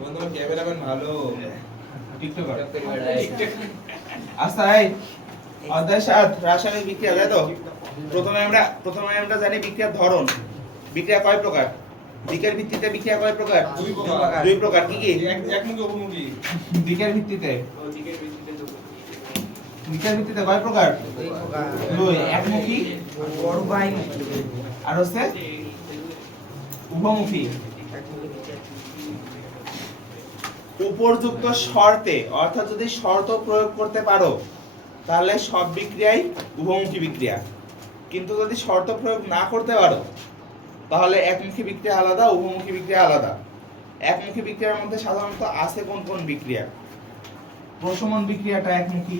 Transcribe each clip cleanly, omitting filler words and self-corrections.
বন্ধু ক্যামেরাম্যান ভালো TikToker TikTok আচ্ছা এই অধ্যায় 7 রাসায়নিক বিক্রিয়া তাই তো প্রথমে আমরা জানি বিক্রিয়ার ধরন বিক্রিয়া কয় প্রকার দিকের ভিত্তিতে বিক্রিয়া কয় প্রকার দুই প্রকার কি কি একমুখী অভিমুখী দিকের ভিত্তিতে কয় প্রকার দুই একমুখী আর হচ্ছে উভমুখী উপযুক্ত শর্তে অর্থাৎ যদি শর্ত প্রয়োগ করতে পারো তাহলে সব বিক্রিয়াই উভমুখী বিক্রিয়া কিন্তু যদি শর্ত প্রয়োগ না করতে পারো তাহলে একমুখী বিক্রিয়া আলাদা উভমুখী বিক্রিয়া আলাদা একমুখী বিক্রিয়ার মধ্যে সাধারণত আছে কোন কোন বিক্রিয়া প্রশমন বিক্রিয়াটা একমুখী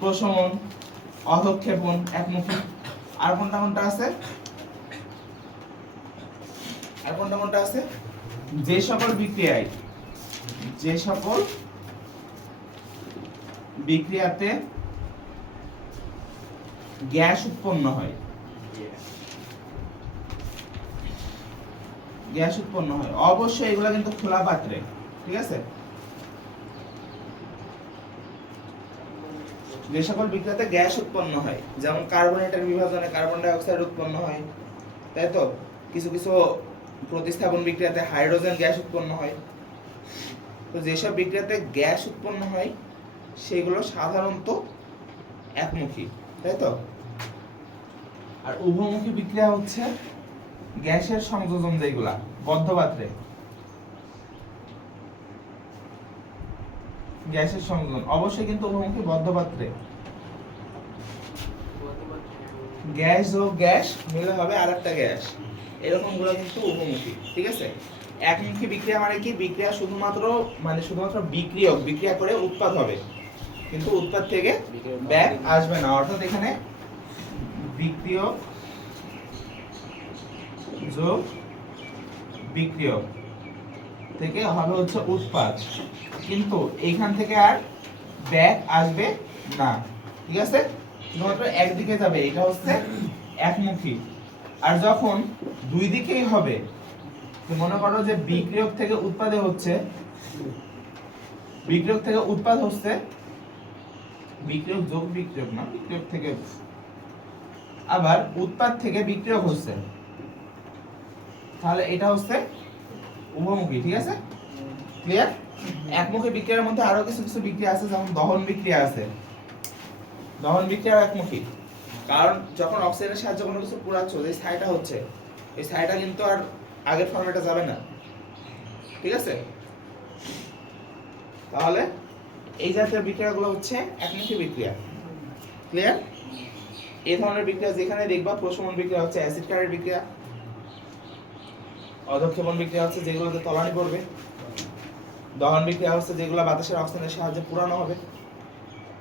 প্রশমন অধঃক্ষেপণ একমুখী আর কোনটা আছে যে সকল বিক্রিয়াতে গ্যাস উৎপন্ন হয় অবশ্যই এগুলা কিন্তু খোলা পাত্রে ঠিক আছে যে সকল বিক্রিয়াতে গ্যাস উৎপন্ন হয় যেমন কার্বনেটের বিভাজনে কার্বন ডাই অক্সাইড উৎপন্ন হয় তাই তো কিছু কিছু প্রতিস্থাপন বিক্রিয়াতে হাইড্রোজেন গ্যাস উৎপন্ন হয় তো যেসব বিক্রিয়াতে গ্যাস উৎপন্ন হয় সেগুলো সাধারণত একমুখী তাই তো আর উভমুখী বিক্রিয়া হচ্ছে গ্যাসের সংযোজন যেগুলা বদ্ধ পাত্রে গ্যাসের সংযোজন অবশ্যই কিন্তু উভমুখী বদ্ধ পাত্রে গ্যাস ও গ্যাস মিলে হবে আরেকটা গ্যাস এরকম গুলো কিন্তু উভমুখী ঠিক আছে একমুখী বিক্রিয়া মানে কি বিক্রিয়া শুধুমাত্র বিক্রিয়া করে উৎপাদ হবে কিন্তু উৎপাদ থেকে ব্যাক আসবে না অর্থাৎ এখানে বিক্রিয়ক যোগ বিক্রিয়ক থেকে হবে হচ্ছে উৎপাদ কিন্তু এইখান থেকে আর ব্যাক আসবে না ঠিক আছে শুধুমাত্র একদিকে যাবে এটা হচ্ছে একমুখী আর যখন দুই দিকেই হবে তো মনে করো যে বিক্রিয়ক থেকে উৎপাদ হচ্ছে বিক্রিয়ক যোগ বিক্রিয়ক না বিক্রিয়ক থেকে আবার উৎপাদ থেকে বিক্রিয়ক হচ্ছে তাহলে এটা হচ্ছে উভমুখী ঠিক আছে ক্লিয়ার একমুখী বিক্রিয়ার মধ্যে আরো কিছু কিছু বিক্রিয়া আছে যেমন দহন বিক্রিয়া আছে দহন বিক্রিয়া একমুখী কারণ যখন অক্সিজেনের সাহায্যে কোনো কিছু পোড়াচ্ছ এই ছাইটা হচ্ছে এই ছাইটা কিন্তু আর আগের ফর্মেটে যাবে না ঠিক আছে তাহলে এই জাতীয় বিক্রিয়াগুলো হচ্ছে একমুখী বিক্রিয়া ক্লিয়ার এই ধরনের বিক্রিয়া যেখানে দেখবা প্রশমন বিক্রিয়া হচ্ছে অ্যাসিড ক্ষারের বিক্রিয়া অধঃক্ষেপণ বিক্রিয়া হচ্ছে যেগুলোতে তলানি পড়বে দহন বিক্রিয়া হচ্ছে যেগুলো বাতাসের অক্সিজেনের সাহায্যে পুরানো হবে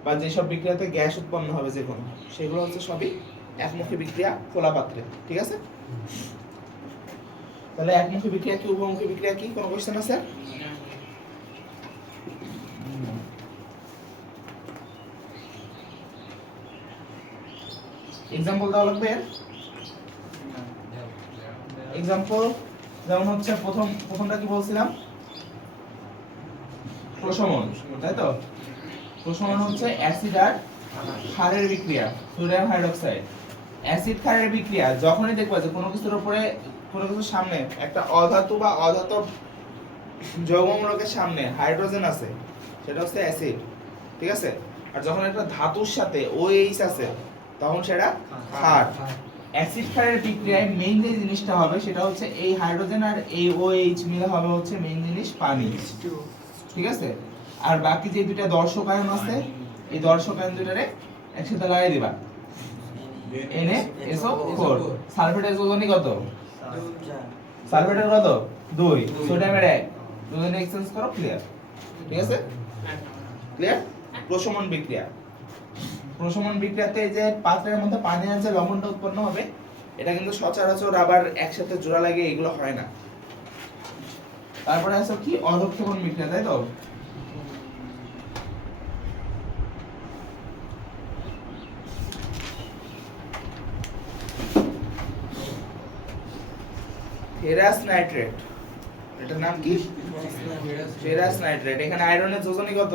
বা যেসব বিক্রিয়াতে গ্যাস উৎপন্ন হবে যে কোনো সেগুলো হচ্ছে সবই একমুখী বিক্রিয়া খোলা পাত্রে ঠিক আছে তাহলে একমুখী বিক্রিয়া কি উভমুখী বিক্রিয়া কি কোনো কোশ্চেন আছে এক্সাম্পল দেওয়া লাগবে এক্সাম্পল যেমন হচ্ছে প্রথমটা কি বলছিলাম প্রশমন তাই তো প্রশমন হচ্ছে অ্যাসিড আর ক্ষারের বিক্রিয়া সোডিয়াম হাইড্রোক্সাইড অ্যাসিড ক্ষারের বিক্রিয়া যখনই দেখবা যে কোনো কিছুর উপরে কোনো কিছুর সামনে একটা অধাতু বা অধাতব যৌগমূলকের সামনে হাইড্রোজেন আছে সেটা হচ্ছে অ্যাসিড ঠিক আছে আর যখন একটা ধাতুর সাথে OH আছে তখন সেটা ক্ষার অ্যাসিড ক্ষারের বিক্রিয়ায় মেইন যে জিনিসটা হবে সেটা হচ্ছে এই হাইড্রোজেন আর এই OH মিলে হবে হচ্ছে মেইন জিনিস পানি ঠিক আছে আর বাকি যে দুইটা দর্শক আয়ন আছে এই দর্শক আয়ন দুইটারে একসাথে লাগাই দিবা NaSO4 সালফেটের ওজনই কত সালফেটের কত 2 সোডিয়ামের 1 দুজনে এক্সচেঞ্জ করো ক্লিয়ার ঠিক আছে ক্লিয়ার প্রশমন বিক্রিয়াতে যে পাত্রের মধ্যে পানি আছে লবণটা উৎপন্ন হবে এটা কিন্তু সচরাচর আবার একসাথে জোড়া লাগে এগুলো হয় না তারপরে আছে কি অধঃক্ষেপণ বিক্রিয়া তাই তো ফেরাস নাইট্রেট, এটার নাম কি? Ferrous nitrate. এখানে আয়রনের যোজনী কত?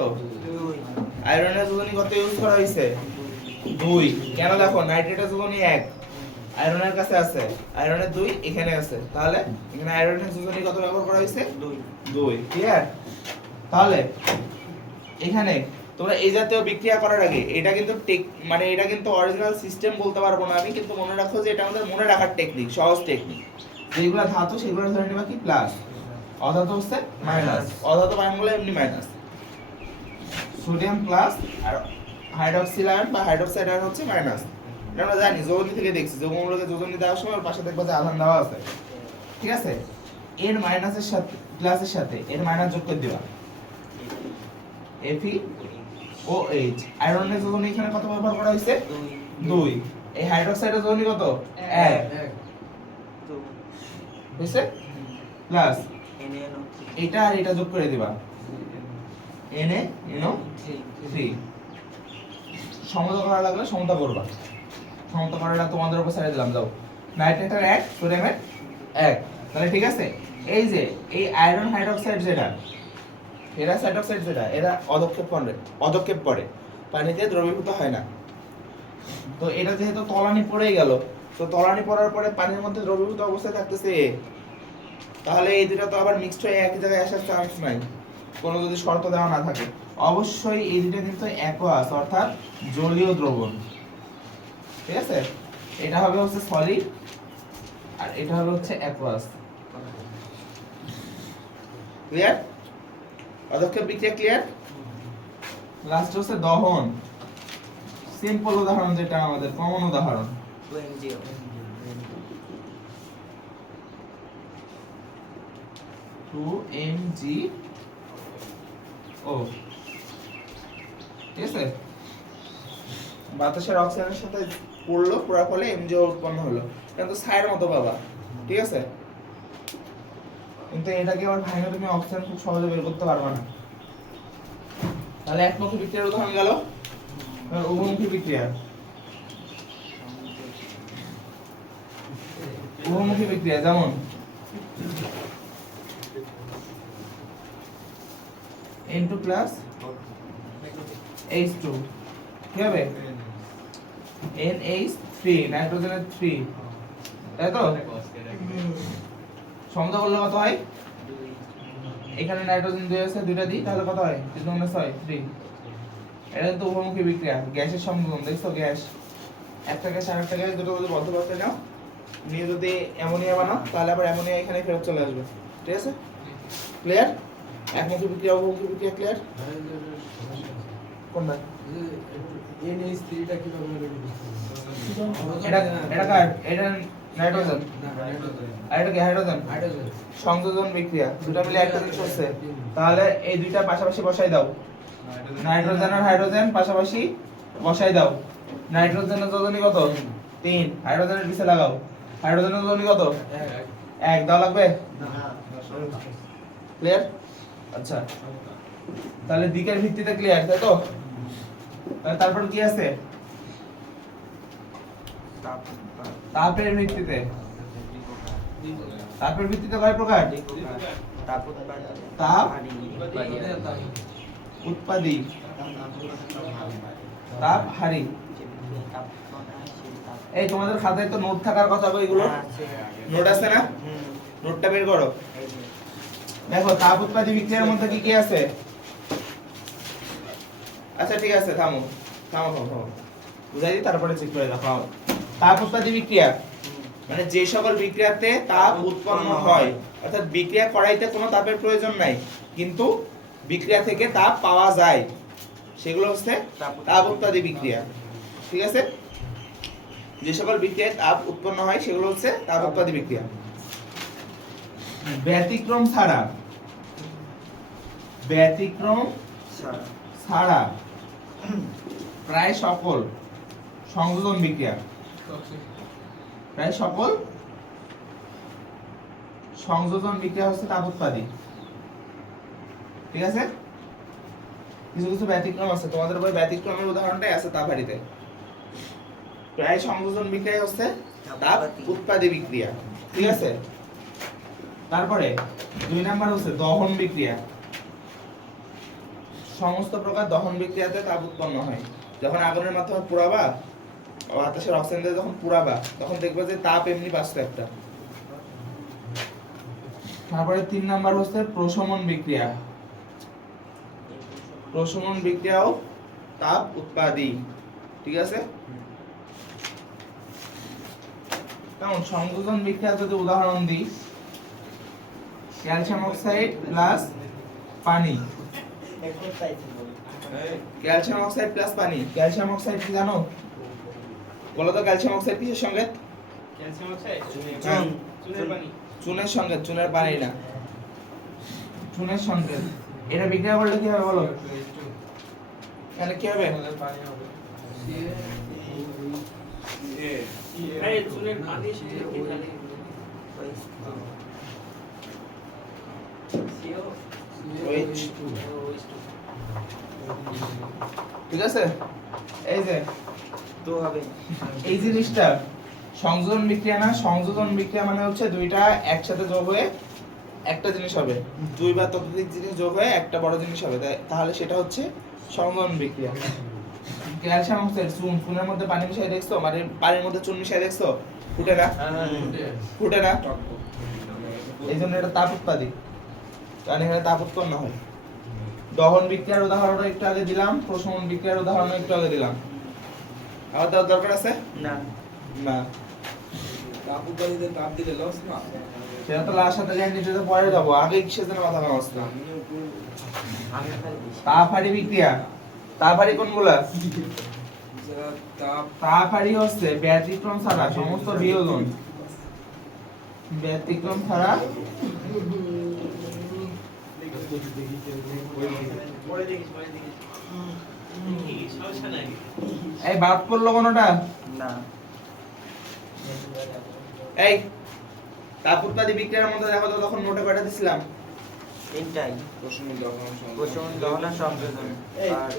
আয়রনের যোজনী কত ইউজ করা হয়েছে? 2। কেন? দেখো নাইট্রেটের যোজনী 1, আয়রনের কাছে আছে, আয়রনের 2 এখানে আছে, তাহলে এখানে আয়রনের যোজনী কত ব্যবহার করা হয়েছে? 2। ক্লিয়ার? তাহলে এখানে তোমরা এই জাতীয় বিক্রিয়া করার আগে এটা কিন্তু মানে এটা কিন্তু অরিজিনাল সিস্টেম বলতে পারবো না আমি, কিন্তু মনে রাখো যে এটা আমাদের মনে রাখার টেকনিক, সহজ টেকনিক। যেগুলো ধাতু সেগুলো ধরে নিবা কি প্লাস, অধাতু হচ্ছে মাইনাস, অধাতু মাইনাস বলে এমনি মাইনাস। সোডিয়াম প্লাস আর হাইড্রক্সিল আয়ন বা হাইড্রক্সাইড আয়ন হচ্ছে মাইনাস। এটা আমরা জানি, যোজনী থেকে দেখছি, যৌগগুলোকে যোজনী দেওয়ার সময় ওর পাশে দেখবা যে আধান দেওয়া আছে, ঠিক আছে? এর মাইনাসের সাথে প্লাসের সাথে এর মাইনাস যোগ করে দিবা, FeOH। আয়রনের যোজনী এখানে কত ব্যবহার করা হয়েছে? 2। এই হাইড্রক্সাইডের যোজনী কত? 1 হইছে, প্লাস এটা আর এটা যোগ করে দিবা, NaNO3। সমতা করা লাগলে সমতা করবা, সমতা করাটা তোমাদের উপর ছেড়ে দিলাম। যাও, নাইট্রেটের 1, সোডিয়ামের 1, তাহলে ঠিক আছে। এই যে এই আয়রন হাইড্রক্সাইড যেটা, ফেরাস হাইড্রক্সাইড যেটা, এরা অধক্ষেপ করে, পানিতে দ্রবীভূত হয় না। তো এটা যেহেতু তলানি পড়ে গেল, তো তলানি পড়ার পরে পানির মধ্যে দ্রবীভূত অবস্থায় থাকতেছে A, তাহলে এই দুটো তো আবার মিক্সড হয়ে একই জায়গায় আসার চান্স নাই, কোনো যদি শর্ত দেওয়া না থাকে। অবশ্যই এই দুটো কিন্তু অ্যাকুয়াস অর্থাৎ জলীয় দ্রবণ, ঠিক আছে? এটা হবে হচ্ছে সলিড আর এটা হবে হচ্ছে অ্যাকুয়াস। ক্লিয়ার? অধক্ষেপ বিক্রিয়া ক্লিয়ার? লাস্ট হচ্ছে দহন। সিম্পল উদাহরণ, যেটা আমাদের কমন উদাহরণ, 2MgO, ঠিক আছে? বাতাসের অক্সিজেনের সাথে পড়লো, পড়ার ফলে MgO উৎপন্ন হলো, কিন্তু ছায়ের মতো পাবা, ঠিক আছে? কিন্তু এটাকে আবার ভাঙে তুমি অক্সিজেন খুব সহজে বের করতে পারবে না। তাহলে একমুখী বিক্রিয়ার উদাহরণ গেল। উভমুখী বিক্রিয়া, উভমুখী বিক্রিয়া যেমন N2 প্লাস H2 কি হবে? NH3, নাইট্রোজেনের 3, তাই তো? সমতা করলে কত হয়? এখানে নাইট্রোজেন 2 আছে, দুইটা দিই, তাহলে কত হয়? 3 × 6 3। এটা কিন্তু উভমুখী বিক্রিয়া, গ্যাসের সংযোজন, দেখছো? গ্যাস, একটা গ্যাস আরেকটা গ্যাস দুটো যদি বদ্ধ করতে নাও, নিয়ে যদি অ্যামোনিয়া বানাও, তাহলে আবার অ্যামোনিয়া এখানে ফেরত চলে আসবে, ঠিক আছে? ক্লিয়ার? একমুখী বিক্রিয়া, উভমুখী বিক্রিয়া ক্লিয়ার? কোনটা? NH3টা কিভাবে হবে? এটা এটা কার? এটা নাইট্রোজেন, আর এটা কি হাইড্রোজেন? সংযোজন বিক্রিয়া, দুটো মিলে একটা জিনিস হচ্ছে, তাহলে এই দুইটা পাশাপাশি বসাই দাও, নাইট্রোজেন আর হাইড্রোজেন পাশাপাশি বসাই দাও। নাইট্রোজেনের যোজনী কত? 3, হাইড্রোজেনের পিছে লাগাও, হাইড্রোজেনের যোজনী কত? 1 দাও, লাগবে? ক্লিয়ার? আচ্ছা, তাহলে দিকের ভিত্তিতে ক্লিয়ার, তাই তো? তারপর কি আছে? তাপের ভিত্তিতে। তাপের ভিত্তিতে কয় প্রকার? তাপ উৎপাদী, তাপ হারি। এই তোমাদের খাতায় তো নোট থাকার কথা, এগুলো নোট আছে না? নোটটা বের করো। দেখো তাপ উৎপাদী বিক্রিয়ার মধ্যে কি কি আছে? আচ্ছা ঠিক আছে, থামো থামো থামো থামো, বুঝাই দিই, তারপরে চেক করে দেখো। তাপ উৎপাদী বিক্রিয়া মানে যে সকল বিক্রিয়াতে তাপ উৎপন্ন হয়, অর্থাৎ বিক্রিয়া করাইতে কোনো তাপের প্রয়োজন নাই, কিন্তু বিক্রিয়া থেকে তাপ পাওয়া যায়, সেগুলো হচ্ছে তাপ উৎপাদী বিক্রিয়া, ঠিক আছে? যে সকল বিক্রিয়ায় তাপ উৎপন্ন হয় সেগুলো হচ্ছে তাপ উৎপাদী বিক্রিয়া। ব্যতিক্রম ছাড়া, ব্যতিক্রম ছাড়া প্রায় সকল সংযোজন বিক্রিয়া, প্রায় সকল সংযোজন বিক্রিয়া হচ্ছে তাপ উৎপাদী, ঠিক আছে? কিছু কিছু ব্যতিক্রম আছে, তোমাদের বই ব্যতিক্রমের উদাহরণটাই আছে তাপহারিতে। প্রায় সংযোজন বিক্রিয়া হচ্ছে তাপ উৎপাদী বিক্রিয়া, ঠিক আছে? তারপরে 2 নাম্বার হচ্ছে দহন বিক্রিয়া। সমস্ত প্রকার দহন বিক্রিয়াতে তাপ উৎপন্ন হয়। যখন আগুনের মাধ্যমে পোড়াবা, বাতাসের অক্সিজেন দিয়ে যখন পোড়াবা, তখন দেখবে যে তাপ এমনি পাচ্ছে একটা। তারপরে 3 নাম্বার হচ্ছে প্রশমন বিক্রিয়া। প্রশমন বিক্রিয়াও তাপ উৎপাদী। ঠিক আছে? কারণ সংযোজন বিক্রিয়া যদি উদাহরণ দিই, ক্যালসিয়াম অক্সাইড প্লাস পানি। ক্যালসিয়াম অক্সাইড প্লাস পানি। ক্যালসিয়াম অক্সাইড কি জানো? বলো তো ক্যালসিয়াম অক্সাইড কিসের সঙ্গে? ক্যালসিয়াম অক্সাইড চুনের পানি। চুনের সঙ্গে, চুনের পানি না, চুনের সঙ্গে। এটা বিক্রিয়া করলে কি হবে বলো? তাহলে কি হবে? পানি হবে আরে চুনের পানির সাথে কি জানি ঠিক আছে? এই যে তো হবে এই জিনিসটা সংযোজন বিক্রিয়া না। সংযোজন বিক্রিয়া মানে হচ্ছে দুইটা একসাথে যোগ হয়ে একটা জিনিস হবে, দুই বা ততোধিক জিনিস যোগ হয়ে একটা বড় জিনিস হবে, তাহলে সেটা হচ্ছে সংযোজন বিক্রিয়া। ক্যালসিয়াম অক্সাইড, চুনের মধ্যে পানি মিশিয়ে দেখছো, মানে পানির মধ্যে চুন মিশিয়ে দেখছো, ফুটে না? ফুটে না? এই জন্য এটা তাপ উৎপাদী, কারণ এখানে তাপ উৎপন্ন হয়। দহন বিক্রিয়ার উদাহরণ একটু আগে দিলাম, প্রশমন বিক্রিয়ার উদাহরণ একটু আগে দিলাম। আবার তার দরকার আছে? না না, তাপ উৎপাদিত তাপ দিলে লস না। সেটা তো লাস্ট সাথে জানি, নিচে পরে যাবো, আগে কিসের জন্য মাথা নষ্ট? আমি খালি তাপ হারি বিক্রিয়া। তাপ হারি কোনগুলা? যারা তাপ তাপ হারি হচ্ছে ব্যতিক্রম ছাড়া সমস্ত বিয়োজন, ব্যতিক্রম ছাড়া পরে দেখিস কি সমস্যা নাই এই বাদ পড়লো কোনটা? না এই তাপ উৎপাদী বিক্রিয়ার মধ্যে দেখো তো তখন নোটে কয়টা দিছিলাম? তিনটাই প্রশমন দহন প্রশমন দহন আর সংযোজন আর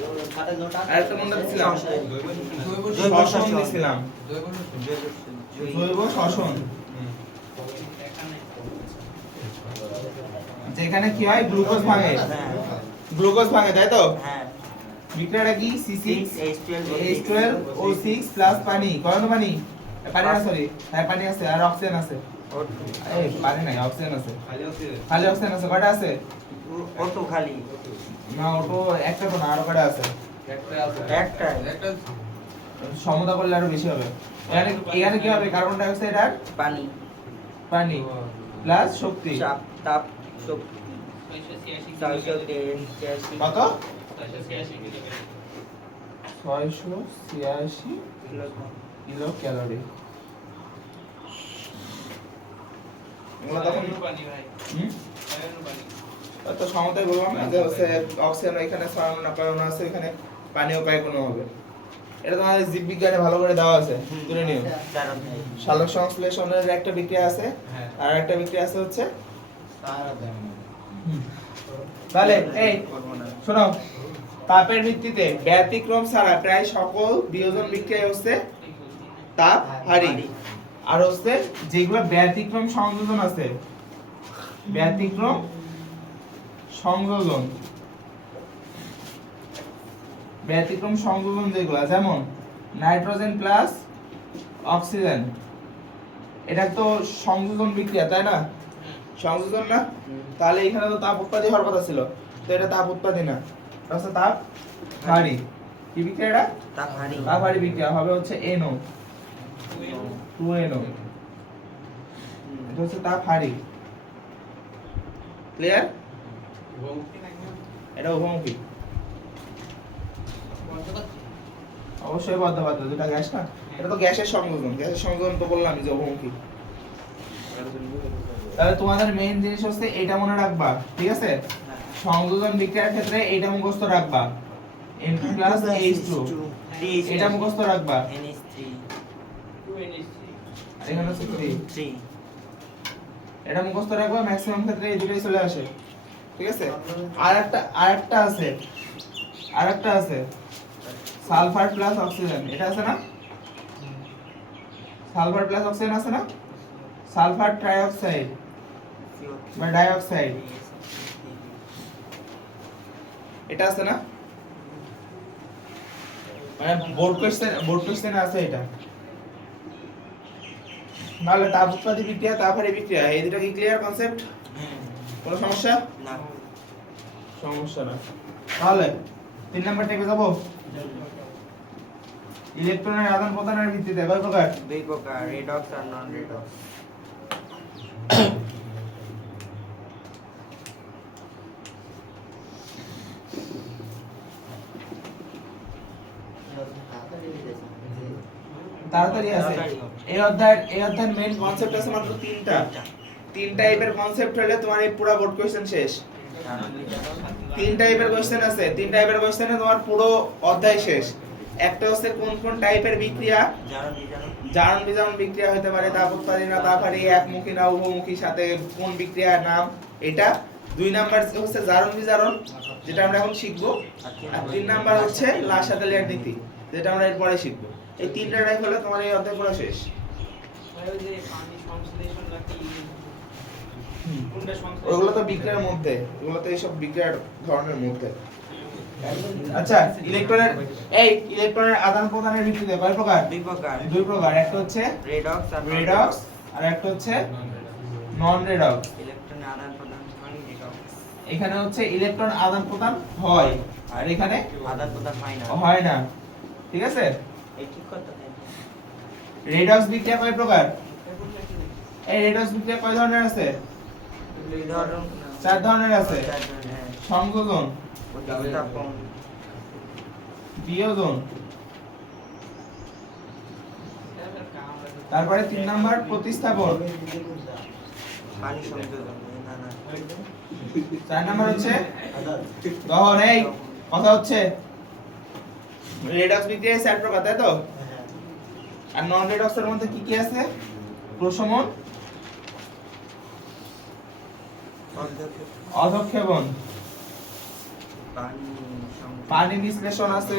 আরেকটা কোনটা দিছিলাম? শ্বসন দিছিলাম, জৈব শ্বসন। যেখানে কি হয়, গ্লুকোজ ভাঙে, গ্লুকোজ ভাঙে, তাই তো? হ্যাঁ বিক্রিয়াটা কি? C6H12O6 H12O6 প্লাস পানি। কয়নো পানি? পানি না, সরি, হ্যাঁ পানি আছে আর অক্সিজেন আছে। এই পানি নাই, অক্সিজেন আছে, খালি অক্সিজেন খালি অক্সিজেন আছে। কয়টা আছে? ওটো খালি না, ওটো একটা তো না, আরো কয়টা আছে? একটাই সমতা করলে আরো বেশি হবে। এখানে এখানে কি হবে? কার্বন ডাই অক্সাইড আর পানি পানি প্লাস শক্তি। চাপ তাপ শক্তি 683 কত? 686 কিলো ক্যালোরি। এগুলো তখন পানি ভাই হুম? পানি তো সমতায় বললাম না যে হচ্ছে অক্সিজেন এখানে ছড়ানো না পায়ও না আছে, এখানে পানিও পায় কোনো হবে। এটা তোমাদের জীববিজ্ঞানে ভালো করে দেওয়া আছে, তুলে নিও। সালোক সংশ্লেষণের একটা বিক্রিয়া আছে, হ্যাঁ আর একটা বিক্রিয়া আছে হচ্ছে সারা দেন তাহলে এই শোনো, তাপের ভিত্তিতে ব্যতিক্রম ছাড়া প্রায় সকল বিয়োজন বিক্রিয়া হচ্ছে তাপ হারি। আর হচ্ছে যেগুলো ব্যতিক্রম সংযোজন আছে, ব্যতিক্রম সংযোজন, ব্যতিক্রম সংযোজন যেগুলো, যেমন নাইট্রোজেন প্লাস অক্সিজেন, এটা তো সংযোজন বিক্রিয়া, তাই না? সংযোজন না? তাহলে এখানে তো তাপ উৎপাদী হওয়ার কথা ছিল, তো এটা তাপ উৎপাদী না, এটা হচ্ছে তাপ হারি। কি বিক্রিয়া এটা? তাপ হারি তাপ হারি বিক্রিয়া হবে হচ্ছে NO 2NO, এটা হচ্ছে তাপ হারি। ক্লিয়ার? এটা উভমুখী, অবশ্যই বদ্ধ, দুটা গ্যাস না, এটা তো গ্যাসের সংযোজন, গ্যাসের সংযোজন তো বললাম যে উভমুখী। তাহলে তোমাদের মেইন জিনিস হচ্ছে এটা মনে রাখবা, ঠিক আছে? সংযোজন বিক্রিয়ার ক্ষেত্রে এটা মুখস্থ রাখবা, N2 H2, এটা মুখস্থ রাখবা, NH3 এখানে হচ্ছে 3, 3 এটা মুখস্থ রাখবা। ম্যাক্সিমাম ক্ষেত্রে এই দুটোই চলে আসে, ঠিক আছে? আরেকটা আছে সালফার প্লাস অক্সিজেন, এটা আছে না? সালফার প্লাস অক্সিজেন আছে না? সালফার ট্রাইঅক্সাইড, বা ডাইঅক্সাইড, এটা আছে না, মানে বোর্ড কোশ্চেন আছে এটা। নাহলে তাপ উৎপাদী বিক্রিয়া, তাপহারী বিক্রিয়া, এই দুটো কি ক্লিয়ার কনসেপ্ট? কোনো সমস্যা? না সমস্যা না। তাহলে 3 নাম্বার টেকে যাব। ইলেকট্রনের আদান প্রদানের ভিত্তিতে কয় প্রকার? দুই প্রকার, রেডক্স আর নন রেডক্স। তাড়াতাড়ি আছে। এই অধ্যায়ের মেইন কনসেপ্ট আছে মাত্র 3টা। 3 টাইপের কনসেপ্ট হলে তোমার এই পুরো বোর্ড কোশ্চেন শেষ। 3 টাইপের কোশ্চেন আছে, 3 টাইপের কোশ্চেনে তোমার পুরো অধ্যায় শেষ। একটা হচ্ছে কোন কোন টাইপের বিক্রিয়া, জারণ বিজারণ বিক্রিয়া হতে পারে, তাপ উৎপাদী না তাপহারী, একমুখী না উভমুখী, সাথে কোন বিক্রিয়ার নাম এটা। 2 নাম্বার হচ্ছে জারণ বিজারণ, যেটা আমরা এখন শিখব। আর 3 নাম্বার হচ্ছে লাসাতেলিয়ার নীতি, যেটা আমরা এরপরে শিখব। এই 3টা টাইপ হলে তোমার এই অধ্যায় পুরো শেষ। ওই যে পানি সংশ্লেষণ নাকি কোনটা সংশ্লেষণ? ওগুলো তো বিক্রিয়ার মধ্যে, ওগুলো তো এইসব বিক্রিয়ার ধরনের মধ্যে। আচ্ছা, ইলেকট্রনের আদান প্রদানের ভিত্তিতে কয় প্রকার? দুই প্রকার। একটা হচ্ছে রেডক্স আর একটা হচ্ছে নন রেডক্স। ইলেকট্রনের আদান প্রদান মানে রেডক্স। এখানে হচ্ছে ইলেকট্রন আদান প্রদান হয় আর এখানে আদান প্রদান হয় না। হয় না, ঠিক আছে? এই ঠিক কথা তাই। রেডক্স বিক্রিয়া কয় প্রকার? এই রেডক্স বিক্রিয়া কয় ধরনের আছে? দুই ধরন, 4 ধরনের আছে। চার ধরনের। সংযোজন, প্রতিস্থাপন, বিয়োজন, তারপরে 3 নাম্বার প্রতিস্থাপন, পানি সংযোজন, না না 4 নাম্বার হচ্ছে দহন। এই কথা হচ্ছে রেডক্স বিক্রিয়া 4 প্রকার, তাই তো? আর নন রেডক্সের মধ্যে কি কি আছে? প্রশমন, অধঃক্ষেপণ, পানি বিশ্লেষণ আছে,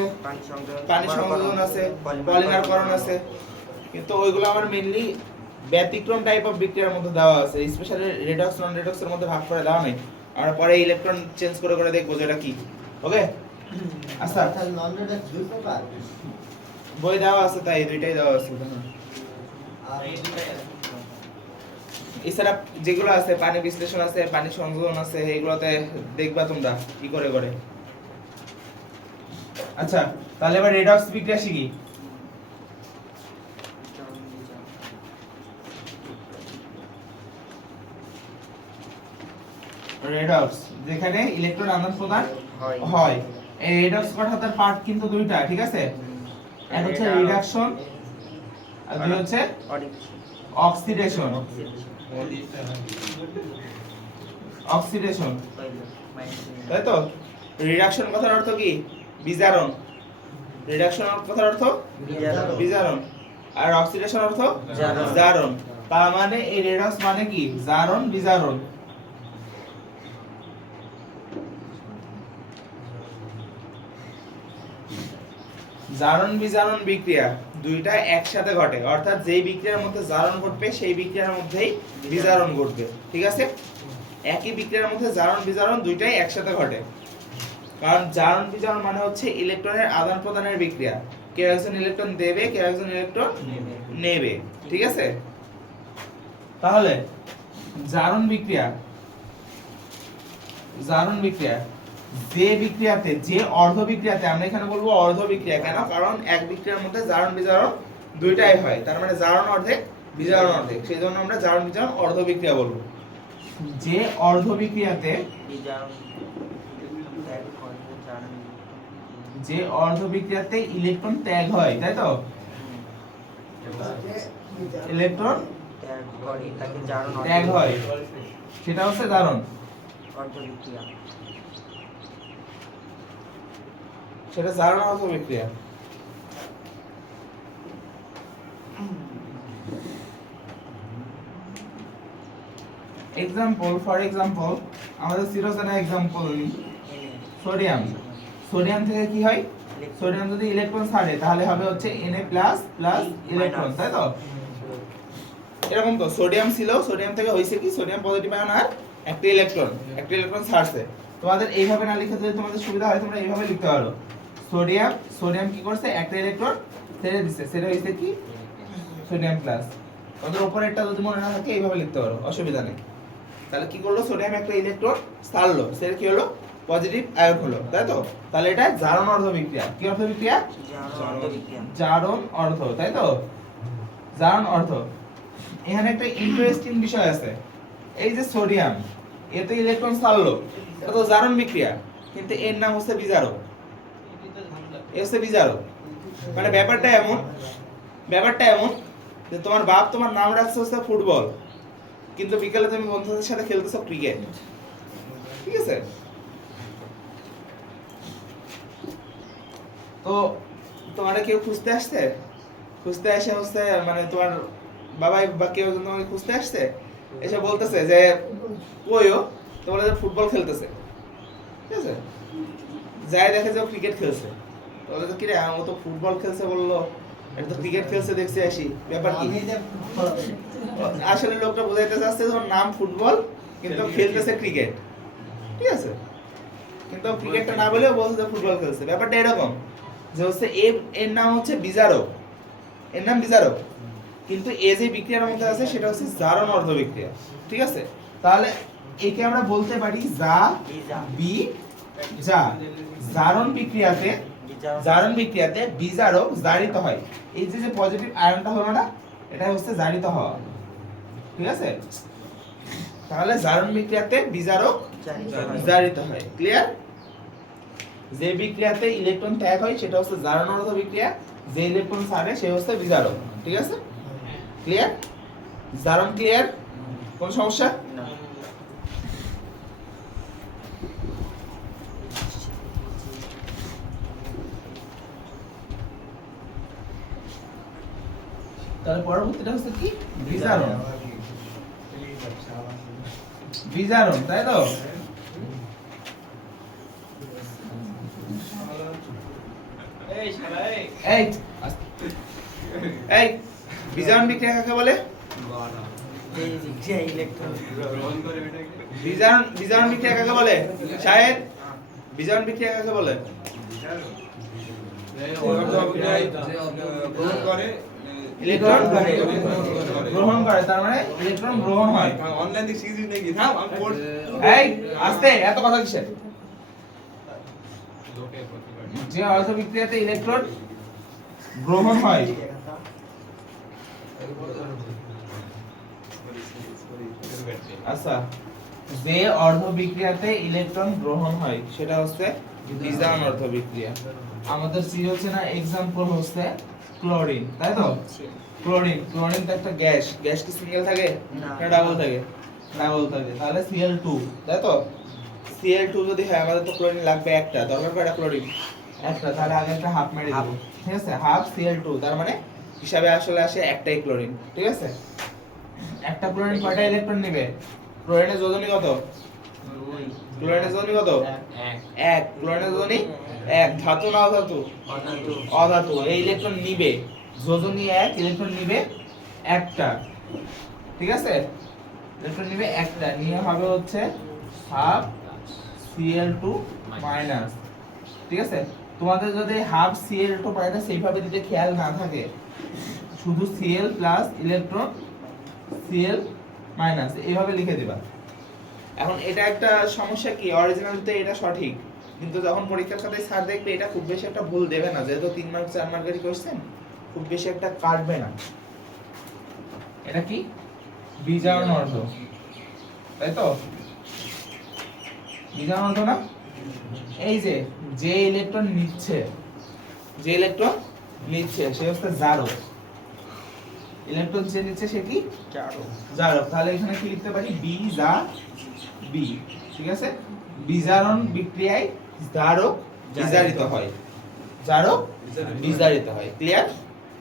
পানি সংযোজন আছে, পলিমারকরণ আছে। কিন্তু ওইগুলো আমার মেইনলি ব্যতিক্রম টাইপ অফ বিক্রিয়ার মধ্যে দেওয়া আছে, স্পেশালি রেডক্স নন রেডক্সের মধ্যে ভাগ করে দেওয়া নেই। আমরা পরে ইলেকট্রন চেঞ্জ করে করে দেখবো যে এটা কি। ওকে, আচ্ছা, নন রেডক্স দুই প্রকার। বই দেওয়া আছে, তাই দুইটাই দেওয়া আছে। এছাড়া যেগুলো আছে পানি বিশ্লেষণ আছে, পানি সংযোজন আছে, এইগুলোতে দেখবা তোমরা কি করে করে। আচ্ছা, তাহলে এবার রেডক্স বিক্রিয়া শিখি। রেডক্স যেখানে ইলেকট্রন আদান প্রদান হয়। এই রেডক্স কথাটার পার্ট কিন্তু দুইটা, ঠিক আছে? এক হচ্ছে রিডাকশন আর দুই হচ্ছে অক্সিডেশন। অক্সিডেশন, তাই তো? রিডাকশন কথার অর্থ কি? বিজারণ। রিডাকশন কথার অর্থ বিজারণ, আর অক্সিডেশন অর্থ জারণ। তার মানে এই রেডক্স মানে কি? জারণ বিজারণ। জারণ বিজারণ বিক্রিয়া দুইটা একসাথে ঘটে, অর্থাৎ যেই বিক্রিয়ার মধ্যে জারণ ঘটবে সেই বিক্রিয়ার মধ্যেই বিজারণ ঘটবে, ঠিক আছে? একই বিক্রিয়ার মধ্যে জারণ বিজারণ দুইটাই একসাথে ঘটে। কারণ জারণ বিজারণ মানে হচ্ছে ইলেকট্রনের আদান প্রদানের বিক্রিয়া। কেউ একজন ইলেকট্রন দেবে, কেউ একজন ইলেকট্রন নেবে, ঠিক আছে? তাহলে জারণ বিক্রিয়া যে বিক্রিয়াতে, যে অর্ধ বিক্রিয়াতে, আমরা এখানে বলবো অর্ধ বিক্রিয়া। কেন? কারণ এক বিক্রিয়ার মধ্যে জারণ বিজারণ দুইটাই হয়, তার মানে জারণ অর্ধেক বিজারণ অর্ধেক, সেই জন্য আমরা জারণ বিজারণ অর্ধ বিক্রিয়া বলবো। যে অর্ধ বিক্রিয়াতে, যে অর্ধ বিক্রিয়াতে ইলেকট্রন ত্যাগ হয়, তাই তো? ইলেকট্রন ত্যাগ হয়, সেটা হচ্ছে জারণ। সেটা জারণ অর্ধ বিক্রিয়া। এক্সাম্পল, ফর এক্সাম্পল আমাদের সিরোজেনের এক্সাম্পল নিই। সোডিয়াম, সোডিয়াম থেকে কি হয়? সোডিয়াম যদি ইলেকট্রন ছাড়ে তাহলে হবে হচ্ছে Na++ ইলেকট্রন, তাই তো? এরকম তো সোডিয়াম ছিল, সোডিয়াম থেকে হইছে কি সোডিয়াম পজিটিভ আয়ন আর একটা ইলেকট্রন ছাড়ছে। তোমাদের এইভাবে না লিখে যদি তোমাদের সুবিধা হয় তোমরা এইভাবে লিখতে পারো, সোডিয়াম কি করছে একটা ইলেকট্রন ছেড়ে দিছে, সেটা হইছে কি সোডিয়াম প্লাস। ওদের উপরেরটা যদি মনে না থাকে এইভাবে লিখতে পারো, অসুবিধা নেই। তাহলে কি করলো, সোডিয়াম একটা ইলেকট্রন ছাড়লো, সেটা কি হলো পজিটিভ আয়ন হলো, তাই তো? তাহলে এটা জারণ অর্ধ বিক্রিয়া। কি অর্ধ বিক্রিয়া? জারণ অর্ধ, তাই তো? জারণ অর্ধ। এখানে একটা ইন্টারেস্টিং বিষয় আছে, এই যে সোডিয়াম এতে ইলেকট্রন ছাড়লো, এটা তো জারণ বিক্রিয়া, কিন্তু এর নাম হচ্ছে বিজারক। এ হচ্ছে বিজারক। মানে ব্যাপারটা এমন যে তোমার বাপ তোমার নাম রাখছে হচ্ছে ফুটবল, কিন্তু বিকালে তুমি বন্ধুদের সাথে খেলতেছো ক্রিকেট, ঠিক আছে? তো তোমারা কেউ খুঁজতে এসে হচ্ছে মানে তোমার বাবাই বা কেউ তোমাকে খুঁজতে আসছে, এসে বলতেছে যে ওইও তোমরা যে ফুটবল খেলতেছে, ঠিক আছে? যাই দেখে যে ক্রিকেট খেলছে, বলে যে কিরে ও তো ফুটবল খেলছে বললো, এটা তো ক্রিকেট খেলছে দেখছি আসি, ব্যাপার কি? আসলে লোকটা বোঝাইতে চাচ্ছে যে ওর নাম ফুটবল কিন্তু খেলতেছে ক্রিকেট, ঠিক আছে? কিন্তু ক্রিকেটটা না বলেও বলছে যে ফুটবল খেলছে। ব্যাপারটা এরকম যে হচ্ছে এর নাম হচ্ছে বিজারক, এর নাম বিজারক, কিন্তু এ যে বিক্রিয়ার মধ্যে আছে সেটা হচ্ছে জারণ অর্ধ বিক্রিয়া, ঠিক আছে? তাহলে একে আমরা বলতে পারি জারণ বিক্রিয়াতে বিজারক জারিত হয়। এই যে পজিটিভ আয়নটা হলো না, এটা হচ্ছে জারিত হওয়া, ঠিক আছে? তাহলে জারণ বিক্রিয়াতে বিজারক জারিত হয়। ক্লিয়ার? যে বিক্রিয়াতে ইলেকট্রন ত্যাগ হয় সেটা হচ্ছে জারণ অর্ধ বিক্রিয়া, যে ইলেকট্রন ছাড়ে সে হচ্ছে বিজারক, ঠিক আছে? ক্লিয়ার? জারণ ক্লিয়ার? কোন সমস্যা? না। তাহলে পরবর্তীটা হচ্ছে কি বিজারণ। বিজারণ, তাই তো? এই শালা এই এই বিজারণ বিক্রিয়া কাকে বলে? বিজারণ বিক্রিয়া কাকে বলে? শাহেদ, বিজারণ বিক্রিয়া কাকে বলে? গ্রহণ করে ইলেকট্রন গ্রহণ করে, তার মানে ইলেকট্রন গ্রহণ হয়। অনলাইন থেকে শিখেছিস নাকি? থাম আমি পড় এই আস্তে, এত কথা কিসের? যে অর্ধ বিক্রিয়াতে ইলেকট্রন গ্রহণ হয়, আচ্ছা, যে অর্ধ বিক্রিয়াতে ইলেকট্রন গ্রহণ হয় সেটা হচ্ছে বিজারণ অর্ধ বিক্রিয়া। আমাদের সি হচ্ছে না, एग्जांपल হচ্ছে ক্লোরিন, তাই তো? ক্লোরিন তো একটা গ্যাস কি সিঙ্গেল থাকে না ডাবল থাকে? ডাবল থাকে। তাহলে Cl2, তাই তো? Cl2 যদি হয় আমাদের তো ক্লোরিন লাগবে একটা, দরকার কয়টা ক্লোরিন? একটা। তাহলে আগে একটা হাফ মেরে দেব, ঠিক আছে? হাফ Cl2, তার মানে হিসাবে আসলে আসে একটাই ক্লোরিন, ঠিক আছে? একটা ক্লোরিন কয়টা ইলেকট্রন নেবে? ক্লোরিনের যোজনী কত? ক্লোরিনের যোজনী কত? 1। ক্লোরিনের যোজনী 1। ধাতু না অধাতু? অধাতু। এই ইলেকট্রন নিবে, যোজনী 1, ইলেকট্রন নিবে একটা, ঠিক আছে? ইলেকট্রন নিবে একটা, নিয়ে হবে হচ্ছে হাফ Cl2 মাইনাস, ঠিক আছে? তোমাদের যদি হাফ Cl2 মাইনাস এইভাবে দিতে খেয়াল না থাকে, শুধু Cl plus electron Cl minus এইভাবে লিখে দিবা। এখন এটা একটা সমস্যা কি, অরিজিনালিতে এটা সঠিক, কিন্তু যখন পরীক্ষার খাতায় স্যার দেখবে এটা খুব বেশি একটা ভুল দেবে না, যেহেতু 3 মার্ক 4 মার্কেরই কোশ্চেন, খুব বেশি একটা কাটবে না। এটা কি বিজারণ অর্ধ, তাই তো? বিজারণ অর্ধ না? এই যে ইলেকট্রন নিচ্ছে সে হচ্ছে জারক। ইলেকট্রন যে নিচ্ছে সে কি জারক। তাহলে এখানে কি লিখতে পারি? বি, ঠিক আছে? বিজারণ বিক্রিয়ায় জারক বিজারিত হয়, জারক বিজারিত হয়। ক্লিয়ার?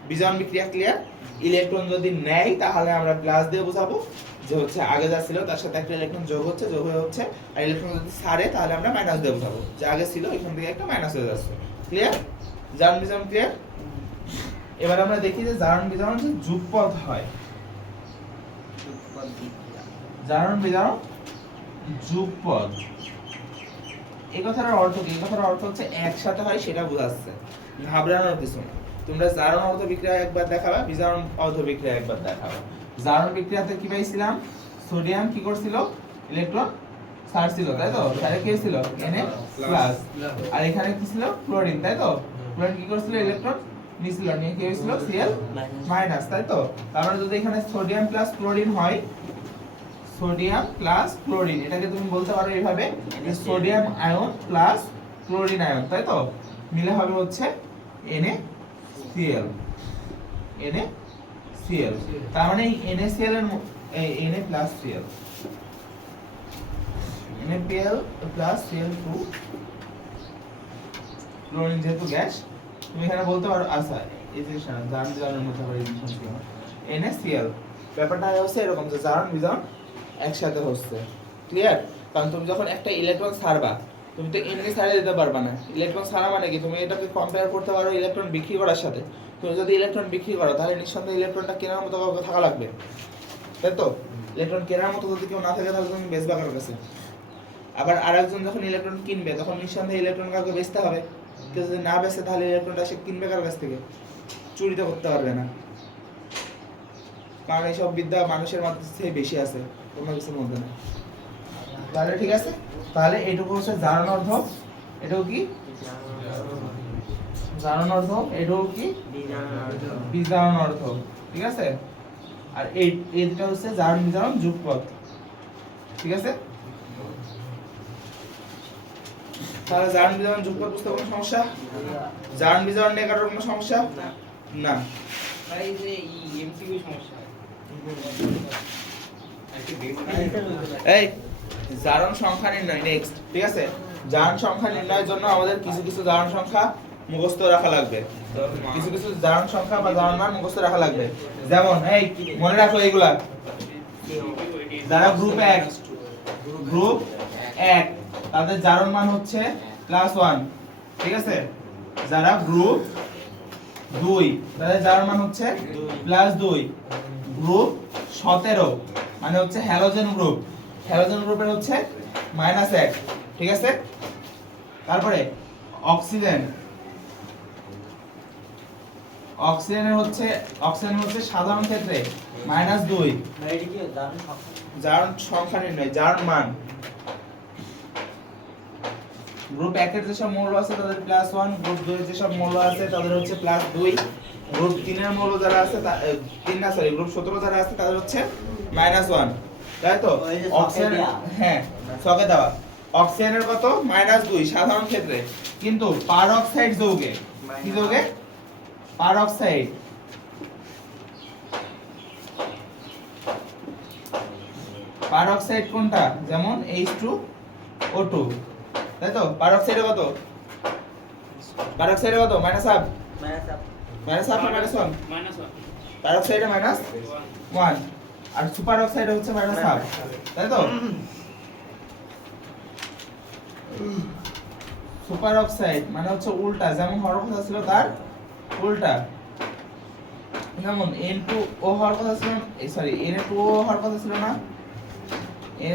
বিজারণ বিক্রিয়া ক্লিয়ার? ইলেকট্রন যদি নেয় তাহলে আমরা প্লাস দিয়ে বোঝাবো যে হচ্ছে আগে যা ছিল তার সাথে একটা ইলেকট্রন যোগ হয়ে হচ্ছে, আর ইলেকট্রন যদি ছাড়ে তাহলে আমরা মাইনাস দিয়ে বোঝাবো যে আগে ছিল এখান থেকে একটা মাইনাস হয়ে যাচ্ছে। ক্লিয়ার? জারণ বিজারণ ক্লিয়ার? এবার আমরা দেখি যে জারণ বিজারণ যে যুগপদ হয়, যুগপৎ বিক্রিয়া। জারণ বিজারণ যুগপৎ। এই কথাটার অর্থ কি? এই কথাটার অর্থ হচ্ছে একসাথে হয় সেটা বোঝাচ্ছে, ঘাবড়ানোর কিছু না। তোমরা জারণ অর্ধ বিক্রিয়া একবার দেখাবা, বিজারণ অর্ধ বিক্রিয়া একবার দেখাবা। জারণ বিক্রিয়াতে কি পাইছিলাম? সোডিয়াম কি করছিল? ইলেকট্রন ছাড়ছিল, তাই তো? তাহলে কি ছিল? Na plus. আর এখানে কি ছিল? ক্লোরিন, তাই তো? ক্লোরিন কি করছিল? ইলেকট্রন নিছিল, নিয়ে কি হয়েছিল? Cl মাইনাস, তাই তো? তার মানে যদি এখানে সোডিয়াম প্লাস ক্লোরিন হয়, সোডিয়াম প্লাস ক্লোরিন, এটাকে তুমি বলতে পারো এইভাবে যে sodium ion plus chlorine ion, তাই তো? মিলে হবে হচ্ছে NaCl। NaCl, তার মানে এই NaCl এর এই Na plus Cl, NaPl plus Cl2, chlorine যেহেতু গ্যাস, তুমি এখানে বলতে পারো আচ্ছা এই যে জারণ মধ্যে আবার এই জিনিসটা ছিল NaCl। ব্যাপারটা হচ্ছে এরকম যে জারণ বিজারণ একসাথে হচ্ছে, ক্লিয়ার? কারণ তুমি যখন একটা ইলেকট্রন ছাড়বা, তুমি তো এমনি ছাড়িয়ে দিতে পারবা না। ইলেকট্রন ছাড়া মানে কি? তুমি এটাকে কম্পেয়ার করতে পারো ইলেকট্রন বিক্রি করার সাথে। তুমি যদি ইলেকট্রন বিক্রি করো তাহলে নিঃসন্দেহে ইলেকট্রনটা কেনার মতো কাউকে থাকা লাগবে, তাই তো? ইলেকট্রন কেনার মতো যদি কেউ না থাকে তাহলে তুমি বেচবা কারোর কাছে। আবার আরেকজন যখন ইলেকট্রন কিনবে তখন নিঃসন্দেহে ইলেকট্রন কাউকে বেচতে হবে। কেউ যদি না বেচে তাহলে ইলেকট্রনটা সে কিনবে কার কাছ থেকে? চুরি তো করতে পারবে না, কারণ এইসব বিদ্যা মানুষের মধ্যে বেশি আছে, কোনো কিছুর মধ্যে না। তাহলে ঠিক আছে, তাহলে এইটুকু হচ্ছে জারণ অর্ধ, এটাও কি জারণ অর্ধ, এটাও কি বিজারণ অর্ধ, ঠিক আছে? আর এইটা হচ্ছে জারণ বিজারণ যুগপৎ, ঠিক আছে? তাহলে জারণ বিজারণ যুগপৎ বুঝতে কোনো সমস্যা? জারণ বিজারণ নিয়ে কারোর কোনো সমস্যা? না। ভাই যে এমসিকিউ সমস্যা এই জারণ সংখ্যা নির্ণয় নেক্সট, ঠিক আছে? জারণ সংখ্যা নির্ণয়ের জন্য আমাদের কিছু কিছু জারণ সংখ্যা মুখস্থ রাখা লাগবে, কিছু কিছু জারণ সংখ্যা বা জারণ মান মুখস্থ রাখা লাগবে। যেমন এই মনে রাখো এইগুলা, যারা গ্রুপ 1 তাদের জারণ মান হচ্ছে +1, ঠিক আছে? যারা গ্রুপ 2 তাদের জারণ মান হচ্ছে +2। গ্রুপ 17 মানে হচ্ছে হ্যালোজেন গ্রুপ, হ্যালোজেন গ্রুপের হচ্ছে -1, ঠিক আছে? তারপরে অক্সিজেন, অক্সিজেনের হচ্ছে সাধারণ ক্ষেত্রে -2। জারণ সংখ্যা নির্ণয়, জারণ মান। গ্রুপ 1 এর যেসব মৌল আছে তাদের +1, গ্রুপ 2 এর যেসব মৌল আছে তাদের হচ্ছে +2, গ্রুপ 3 এর মৌল যারা আছে গ্রুপ 17 যারা আছে তাদের হচ্ছে -1, তাই তো? অক্সিজেন, হ্যাঁ ছকে দেওয়া। অক্সিজেনের কত? -2 সাধারণ ক্ষেত্রে, কিন্তু পারঅক্সাইড যৌগে, কি যৌগে? পারঅক্সাইড, পারঅক্সাইড কোনটা? যেমন H2O2, তাই তো? পারঅক্সাইডে কত? পারঅক্সাইডে কত? -1 -1 পারঅক্সাইডে -1, আর সুপার অক্সাইডে হচ্ছে -1, তাই তো? সুপার অক্সাইড মানে হচ্ছে উল্টা, যেমন হওয়ার কথা ছিল তার উল্টা। যেমন N2O হওয়ার কথা ছিল, Na2O হওয়ার কথা ছিল না?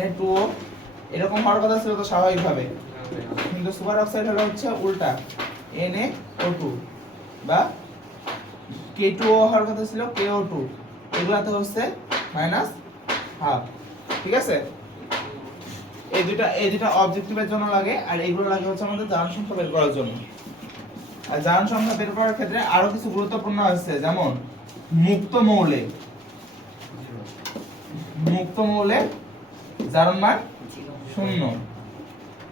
Na2O এরকম হওয়ার কথা ছিল তো স্বাভাবিকভাবে, কিন্তু সুপার অক্সাইড হলো হচ্ছে উল্টা, NaO2, বা K2O হওয়ার কথা ছিল KO2, এগুলাতে হচ্ছে -1/2, ঠিক আছে? এই দুটা অবজেক্টিভের জন্য লাগে, আর এইগুলো লাগে হচ্ছে আমাদের জারণ সংখ্যা বের করার জন্য। আর জারণ সংখ্যা বের করার ক্ষেত্রে আরো কিছু গুরুত্বপূর্ণ আছে, যেমন মুক্ত মৌলে জারণ মান 0।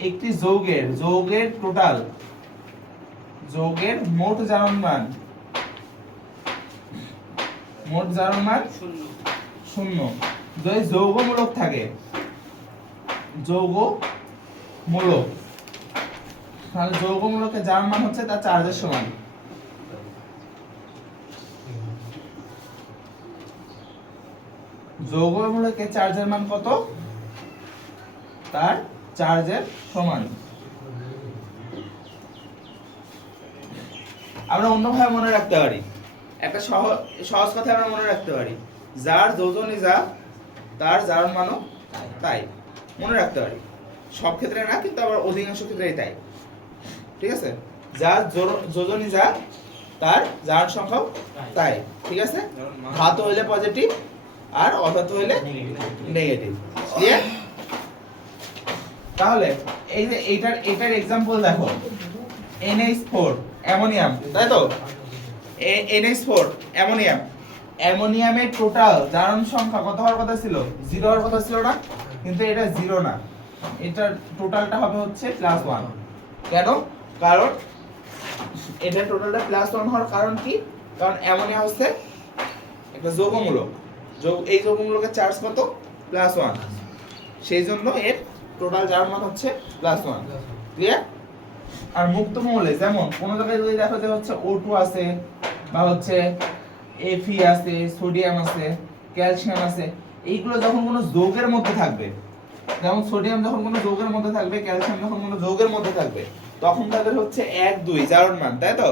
একটি যৌগের টোটাল মোট জারণ মান 0। যদি যৌগমূলক থাকে, তাহলে যৌগমূলকের জারণ মান হচ্ছে তার চার্জের সমান। যৌগমূলকের চার্জের মান কত? তার চার্জের সমান। আমরা অন্যভাবে মনে রাখতে পারি, একটা সহজ কথা আমরা মনে রাখতে পারি, যার যোজনী যা তার জারণ মানও তাই। মনে রাখতে পারি, সব ক্ষেত্রে না, কিন্তু আবার অধিকাংশ ক্ষেত্রেই তাই। ঠিক আছে, যার যোজনী যা তার জারণ সংখ্যাও তাই। ঠিক আছে, ধাতু হইলে পজিটিভ আর অধাতু হইলে নেগেটিভ। ক্লিয়ার? তাহলে এই যে এটার एग्जांपल দেখো, NH4 অ্যামোনিয়াম, তাই তো? NH4 অ্যামোনিয়াম, অ্যামোনিয়ামের টোটাল জারণ সংখ্যা কত হওয়ার কথা ছিল? 0 হওয়ার কথা ছিল না, কিন্তু এটা 0 না, এটার টোটালটা হবে হচ্ছে +1। কেন? কারণ এটা টোটালটা +1 হওয়ার কারণ কি? কারণ অ্যামোনিয়া হচ্ছে একটা যৌগমূলক, এই যৌগমূলকের চার্জ কত? +1, সেই জন্য এর টোটাল জারণ মান হচ্ছে +1। ক্লিয়ার? আর মুক্ত মৌলে যেমন কোন জায়গায় যদি দেখো যে হচ্ছে O2 আছে বা হচ্ছে Fe আছে, সোডিয়াম আছে, ক্যালসিয়াম আছে, এইগুলো যখন কোনো যৌগের মধ্যে থাকবে, যেমন সোডিয়াম যখন কোনো যৌগের মধ্যে থাকবে, ক্যালসিয়াম যখন কোনো যৌগের মধ্যে থাকবে, তখন তাদের হচ্ছে 1 2 জারণ মান, তাই তো?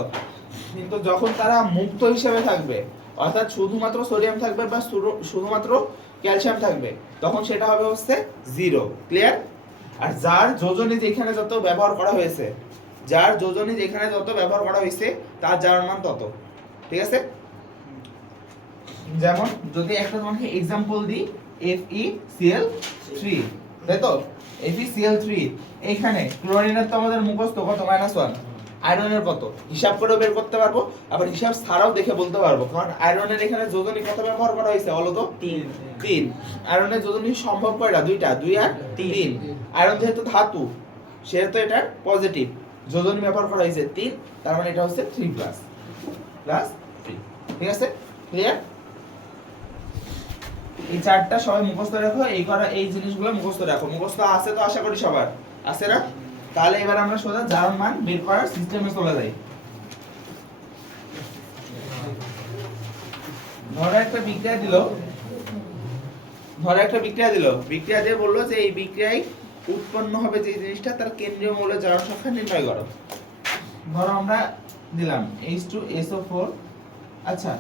কিন্তু যখন তারা মুক্ত হিসেবে থাকবে, অর্থাৎ শুধুমাত্র সোডিয়াম থাকবে বা শুধুমাত্র ক্যালসিয়াম থাকবে, তখন সেটা হবে হচ্ছে 0। ক্লিয়ার? আর যার যোজনী যেখানে যত ব্যবহার করা হয়েছে, যার যোজনী যেখানে যত ব্যবহার করা হয়েছে, তার জারণ মান তত। ঠিক আছে? যেমন যদি একটা তোমাকে एग्जांपल দিই, FeCl3, তাই তো? FeCl3, এইখানে ক্লোরিনের তো আমাদের মুখস্থ কত? -1। আয়রনের কত? হিসাব করে বের করতে পারবো, আবার হিসাব ছাড়াও দেখে বলতে পারবো, কারণ আয়রনের এখানে যোজনী কত ব্যবহার করা হয়েছে বলো তো? 3। আয়রনের যোজনী সম্ভব কয়টা? 2টা, 2 আর 3। আয়রন যেহেতু ধাতু, সেহেতু এটার পজিটিভ যোজনী ব্যবহার করা হয়েছে 3, তার মানে এটা হচ্ছে 3 প্লাস 3। ঠিক আছে? ক্লিয়ার? এই চারটা সবাই মুখস্থ রাখো, এই জিনিসগুলো মুখস্থ রাখো। মুখস্থ আছে তো আশা করি সবার? আছে না? তাহলে এবার আমরা সোজা জারণ মান বের করার সিস্টেমে চলে যাই। ধরো একটা বিক্রিয়া দিল, বিক্রিয়া দিয়ে বললো যে এই বিক্রিয়ায় উৎপন্ন হবে যে জিনিসটা, তার কেন্দ্রীয় মৌলের জারণ সংখ্যা নির্ণয় করো। ধরো আমরা দিলাম H2SO4। আচ্ছা,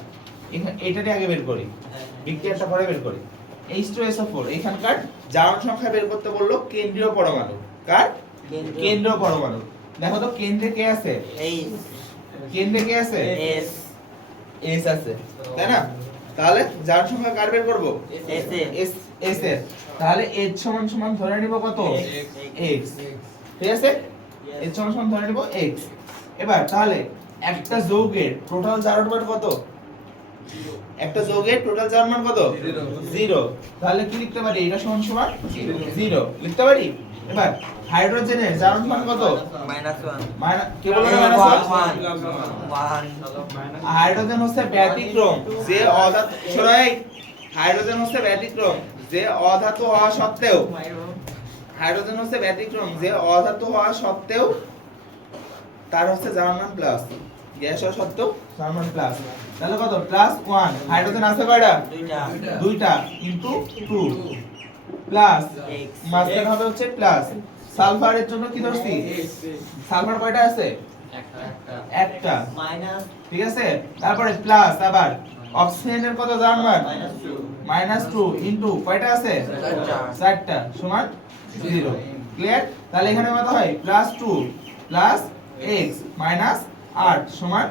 এটাকে আগে বের করি, বিক্রিয়াটা পরে বের করি। H2SO4, এখানকার জারণ সংখ্যা বের করতে বললো কেন্দ্রীয় পরমাণু। কার? কেন্দ্রীয় পরমাণু। দেখো তো কেন্দ্রে কে আছে? কেন্দ্রে কে আছে? S আছে, তাই না? তাহলে জারণ সংখ্যা কার বের করব? S এর। তাহলে H সমান ধরে নিব কত? X। ঠিক আছে? H সমান ধরে নিব X। এবার তাহলে একটা যৌগের টোটাল জারণ মান কত? একটা যৌগের টোটাল জারণ মান কত? 0। তাহলে কি লিখতে পারি? এটা সমান 0 লিখতে পারি। এবার হাইড্রোজেনের জারণ মান কত? -1। কে বললো -1? হাইড্রোজেন হচ্ছে ব্যতিক্রম, যে অধাতু, সরাই, হাইড্রোজেন হচ্ছে ব্যতিক্রম যে অধাতু হওয়া সত্ত্বেও, হাইড্রোজেন হচ্ছে ব্যতিক্রম যে অধাতু হওয়া সত্ত্বেও তার হচ্ছে জারণ মান প্লাস, গ্যাস হওয়া সত্ত্বেও জারণ মান প্লাস। তাহলে কত? +1। হাইড্রোজেন আছে কয়টা? দুইটা, কিন্তু 2 প্লাস মাঝখানে হবে হচ্ছে প্লাস। সালফারের জন্য কি ধরছি? সালফার কয়টা আছে? একটা। ঠিক আছে, তারপরে প্লাস, আবার অক্সিজেনের কত জারণ মান? -2 ইনটু কয়টা আছে? 4টা, সমান 0। ক্লিয়ার? তাহলে এখানে কত হয়? +2 প্লাস x মাইনাস 8 সমান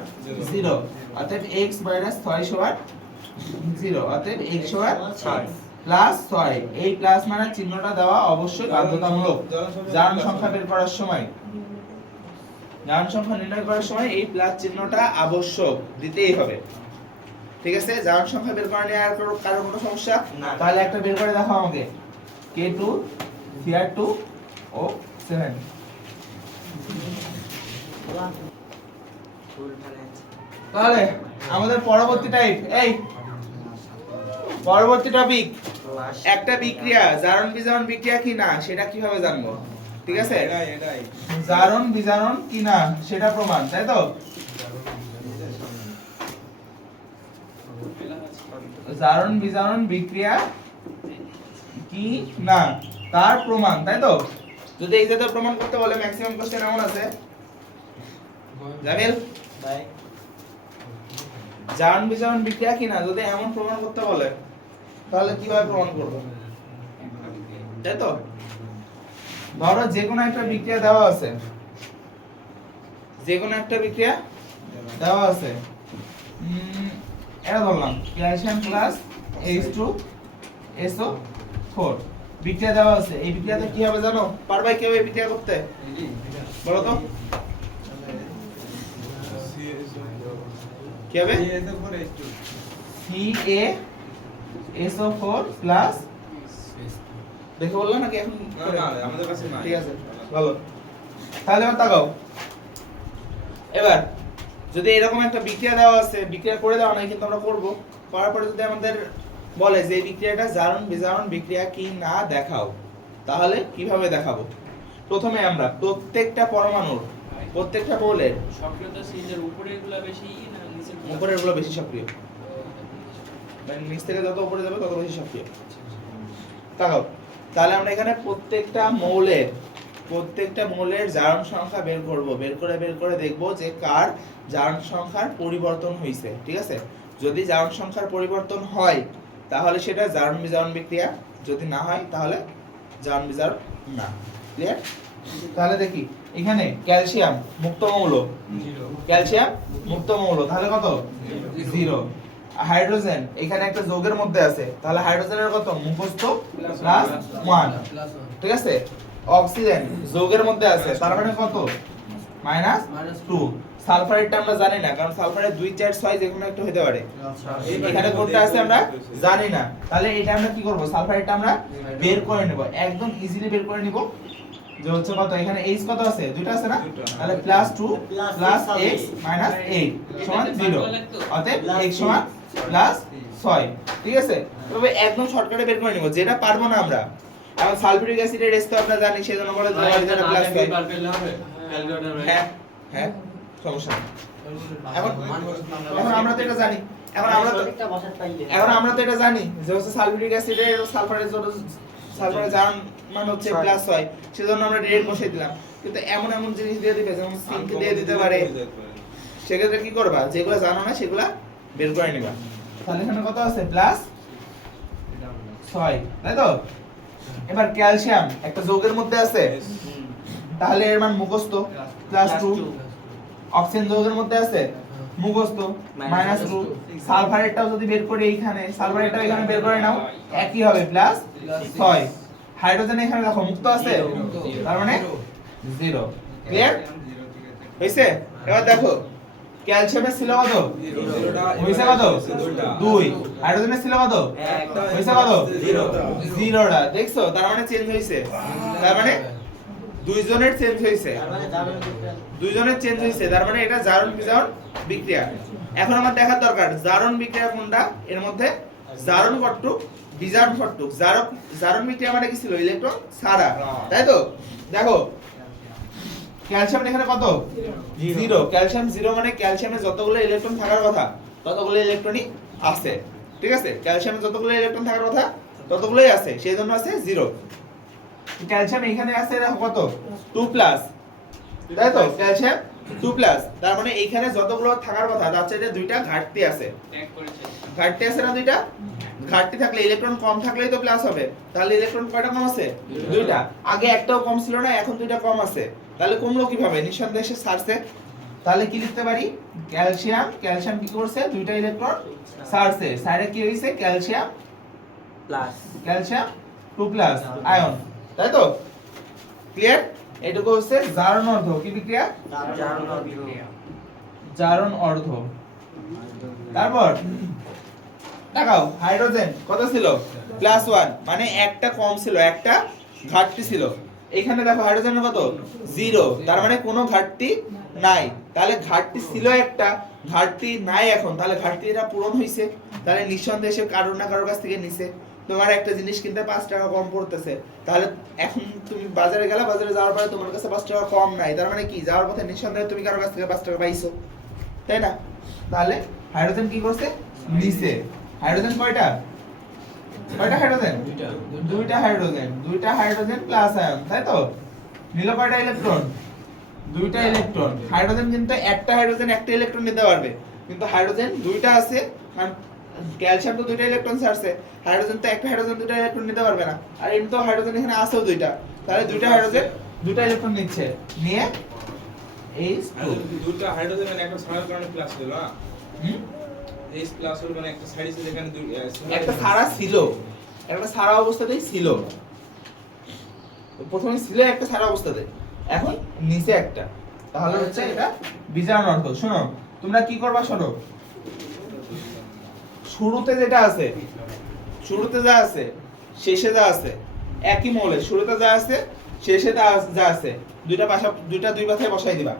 0। অতএব x মাইনাস 6 সমান 0। অতএব x সমান 6 প্লাস 6। এই প্লাস মানে চিহ্নটা দেওয়া অবশ্যই বাধ্যতামূলক জারণ সংখ্যা বের করার সময়। জারণ সংখ্যা নির্ণয় করার সময় এই প্লাস চিহ্নটা আবশ্যক, দিতেই হবে। ঠিক আছে? জারণ সংখ্যা বের করা নিয়ে আর কারো কোনো সমস্যা? তাহলে একটা বের করে দেখাও আমাকে। K2 Cr2O7। তাহলে আমাদের পরবর্তী টাইপ, এই পরবর্তী টপিক, একটা বিক্রিয়া জারণ বিজারণ বিক্রিয়া কি না সেটা কিভাবে জানবো? ঠিক আছে, জারণ বিজারণ কি না সেটা প্রমাণ, তাই তো? জারণ বিজারণ বিক্রিয়া কি না তার প্রমাণ, তাই তো? যদি এই জাতীয় প্রমাণ করতে বলে ম্যাক্সিমাম কোশ্চেন এমন আছে, জামিল ভাই, জারণ বিজারণ বিক্রিয়া কি না যদি এমন প্রমাণ করতে বলে, তাহলে কিভাবে প্রমাণ করব? তাই তো? ধরো যে কোনো একটা বিক্রিয়া দেওয়া আছে, যে কোনো একটা বিক্রিয়া দেওয়া আছে, এটা ধরলাম ক্যালসিয়াম প্লাস H2SO4 বিক্রিয়া দেওয়া আছে। এই বিক্রিয়াতে কি হবে জানো? পারবে কেউ এই বিক্রিয়া করতে? বলো তো কি হবে? CaSO4 প্লাস দেখে বললাম নাকি এখন? না আমাদের কাছে না। ঠিক আছে, ভালো। তাহলে এবার তাকাও, এবার যদি এরকম একটা বিক্রিয়া দেওয়া আছে, বিক্রিয়া করে দেওয়া নাই কিন্তু আমরা করব, করার পরে যদি আমাদের বলে যে এই বিক্রিয়াটা জারণ বিজারণ বিক্রিয়া কি না দেখাও, তাহলে কিভাবে দেখাবো? প্রথমে আমরা প্রত্যেকটা পরমাণুর, প্রত্যেকটা মৌলের সক্রিয়তা সিরিজের উপরেরগুলো বেশি না নিচের উপরেরগুলো বেশি সক্রিয়, মানে নিচ থেকে যত উপরে যাবে তত বেশি সক্রিয়। তাকাও, তাহলে আমরা এখানে প্রত্যেকটা মৌলের জারণ সংখ্যা বের করব, বের করে দেখব যে কার জারণ সংখ্যার পরিবর্তন হয়েছে। ঠিক আছে, যদি জারণ সংখ্যার পরিবর্তন হয় তাহলে সেটা জারণ বিজারণ বিক্রিয়া, যদি না হয় তাহলে জারণ বিজারণ না। ক্লিয়ার? তাহলে দেখি এখানে ক্যালসিয়াম মুক্ত মৌল, ক্যালসিয়াম মুক্ত মৌল, তাহলে কত? 0। হাইড্রোজেন এখানে একটা যৌগের মধ্যে আছে, তাহলে হাইড্রোজেনের কত? মুখস্থ প্লাস 1। ঠিক আছে, অক্সিজেন যৌগের মধ্যে আছে, তার মানে কত? -2। সালফারেটটা আমরা জানি না, কারণ সালফারের 2 4 6 যে কোনো একটা হতে পারে, এখানে কোনটা আছে আমরা জানি না। তাহলে এটা আমরা কি করব? সালফারেটটা আমরা বের করে নেব, একদম ইজিলি বের করে নিব। যে হচ্ছে কত? এখানে H কত আছে? দুটো আছে না? তাহলে +2 + x - 8 সমান 0। অতএব x সমান +6। ঠিক আছে, তবে একদম শর্টকাটে বের করে নিব, যেটা পারবো না আমরা। এখন সালফিউরিক অ্যাসিডের S তো আমরা জানি, সেজন্য বলে দেওয়া হয় যেটা +5। হ্যাঁ হ্যাঁ, সমস্যা নেই। এখন আমরা তো এটা জানি, এখন আমরা তো এটা জানি যে হচ্ছে সালফিউরিক অ্যাসিডের সালফারের জারণ মান হচ্ছে +6, সেজন্য আমরা ডিরেক্ট বসাই দিলাম। কিন্তু এমন জিনিস দিয়ে দিবে, যেমন সিঙ্ক দিয়ে দিতে পারে, সেক্ষেত্রে কি করবা? যেগুলো জানো না সেগুলো বের করে নিবা। তাহলে এখানে কত আছে? +6, তাই তো? এবার ক্যালসিয়াম একটা যৌগের মধ্যে আছে, তাহলে এর মান মুখস্থ +2। অক্সিজেন যৌগের মধ্যে আছে, মুখস্থ -2। সালফারেটটাও যদি বের করি, এইখানে সালফারেটটাও এখানে বের করে নাও, একই হবে +6। হাইড্রোজেন এখানে দেখো মুক্ত আছে, তার মানে 0। ক্লিয়ার হইছে? এবার দেখো ক্যালসিয়ামের ছিল কত? হইছে কত? 2। হাইড্রোজেনের ছিল কত? হইছে কত? 0টা। দেখছো, তার মানে চেঞ্জ হইছে, তার মানে দুইজনের চেঞ্জ হইছে, তার মানে এটা জারণ বিজারণ বিক্রিয়া। এখন আমার দেখার দরকার জারণ বিক্রিয়া কোনটা, এর মধ্যে জারণ কতটুক, বিজারণ কতটুক। জারণ বিক্রিয়া মানে কি ছিল? ইলেকট্রন ছাড়া, তাই তো? দেখো ক্যালসিয়াম এখানে কত? 0। ক্যালসিয়াম 0 মানে ক্যালসিয়ামে যতগুলো ইলেকট্রন থাকার কথা ততগুলো ইলেকট্রনই আছে। ঠিক আছে, ক্যালসিয়ামে যতগুলো ইলেকট্রন থাকার কথা ততগুলোই আছে, সেই জন্য আছে 0। ক্যালসিয়াম এখানে আছে দেখো কত? 2+, তাই তো? ক্যালসিয়াম 2+, তার মানে এইখানে যতগুলো থাকার কথা তার চাইতে দুইটা ঘাটতি আছে। ঘাটতি আছে না দুইটা? ঘাটতি থাকলে ইলেকট্রন কম থাকলেই তো প্লাস হবে, তাহলে ইলেকট্রন কয়টা কম আছে? দুইটা। আগে একটাও কম ছিল না, এখন দুইটা কম আছে, তাহলে কমলো কিভাবে? নিঃসন্দেহে সে ছাড়ছে। তাহলে কি লিখতে পারি? ক্যালসিয়াম কি করছে? দুইটা ইলেকট্রন ছাড়ছে, সাইডে কি হইছে? ক্যালসিয়াম 2+ আয়ন, তাই তো? ক্লিয়ার? এটুকু হচ্ছে জারণ অর্ধ। কি বিক্রিয়া? জারণ অর্ধ। তারপর দেখাও হাইড্রোজেন কত ছিল? +1, মানে একটা কম ছিল, একটা ঘাটতি ছিল। এখানে দেখো হাইড্রোজেনের কত? 0, তার মানে কোনো ঘাটতি নাই। তাহলে ঘাটতি ছিল একটা, ঘাটতি নাই এখন, তাহলে ঘাটতিটা পূরণ হইছে। তাহলে নিঃসন্দেহে সে কারোর না কারোর কাছ থেকে নিছে। তোমার একটা জিনিস কিনতে 5 টাকা কম পড়তেছে, তাহলে এখন তুমি বাজারে গেলা, বাজারে যাওয়ার পরে তোমার কাছে 5 টাকা কম নাই, তার মানে কি যাওয়ার পথে নিঃসন্দেহে তুমি কারোর কাছ থেকে 5 টাকা পাইছো, তাই না? তাহলে হাইড্রোজেন কি করছে? নিছে। হাইড্রোজেন কয়টা হাইড্রোজেন? দুইটা হাইড্রোজেন প্লাস আয়ন, তাই তো? নিল কয়টা ইলেকট্রন? দুইটা ইলেকট্রন। হাইড্রোজেন কিন্তু একটা হাইড্রোজেন একটা ইলেকট্রন নিতে পারবে, কিন্তু হাইড্রোজেন দুইটা আছে, কারণ ক্যালসিয়াম তো দুইটা ইলেকট্রন ছাড়ছে, হাইড্রোজেন তো একটা হাইড্রোজেন দুইটা ইলেকট্রন নিতে পারবে না, আর এমনি তো হাইড্রোজেন এখানে আছেও দুইটা, তাহলে দুইটা হাইড্রোজেন দুইটা ইলেকট্রন নিচ্ছে, নিয়ে H2 দুটো হাইড্রোজেন মানে একটা ছাড়ার কারণে প্লাস হলো না হুম? H প্লাস হলো মানে একটা সাইড আছে যেখানে একটা সারা ছিল, একটা সারা অবস্থাতেই ছিল, প্রথমে ছিল একটা সারা অবস্থাতে, এখন নিচে একটা, তাহলে হচ্ছে এটা বিজারণ অর্থ। শোনো তোমরা কি করবা, শোনো শুরুতে যেটা আছে, শুরুতে যা আছে শেষে যা আছে একই মৌলে, শুরুতে যা আছে শেষে যা আছে দুইটা দুই পাশে বসাই দিবা,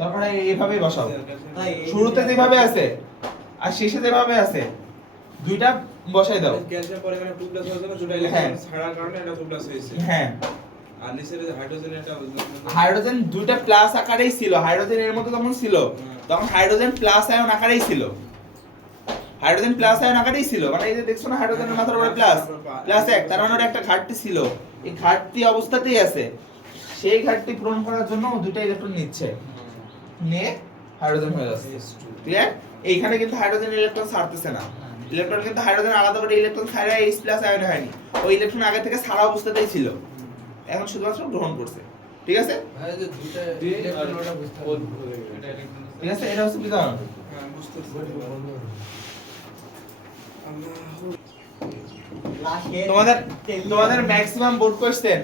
দরকার হয় এইভাবেই বসাও, শুরুতে যেভাবে আছে আর শেষে যেভাবে আছে দুইটা বসাই দাও। ক্যালসিয়াম পরে এখানে 2 প্লাস হয়েছে না, দুটো হ্যাঁ। ইলেকট্রন ছাড়ার কারণে এটা 2 প্লাস হয়েছে। হ্যাঁ, আর নিচের যে হাইড্রোজেন এটা হাইড্রোজেন দুইটা প্লাস আকারেই ছিল, হাইড্রোজেন এর মধ্যে যখন ছিল তখন হাইড্রোজেন প্লাস আয়ন আকারেই ছিল, হাইড্রোজেন প্লাস আয়ন আকারেই ছিল, মানে এই যে দেখছো না হাইড্রোজেনের মাথার উপরে প্লাস প্লাস এক, তার মানে ওর একটা ঘাটতি ছিল, এই ঘাটতি অবস্থাতেই আছে, সেই ঘাটতি পূরণ করার জন্য ও দুইটা ইলেকট্রন নিচ্ছে, নিয়ে হাইড্রোজেন হয়ে যাচ্ছে। ক্লিয়ার? এইখানে কিন্তু হাইড্রোজেন ইলেকট্রন ছাড়তেছে না, ইলেকট্রন কিন্তু হাইড্রোজেন আলাদা করে ইলেকট্রন ছাড়া H প্লাস আয়নে হয়নি, ওই ইলেকট্রন আগে থেকে ছাড়া অবস্থাতেই ছিল, এখন শুধুমাত্র গ্রহণ করছে। ঠিক আছে, ভাই যে দুইটা ইলেকট্রন ওটা বুঝতে হবে, এটা ইলেকট্রন ঠিক আছে, এটা হচ্ছে বিধান। হ্যাঁ বুঝতেছি। তোমাদের তোমাদের ম্যাক্সিমাম বোর্ড কোশ্চেন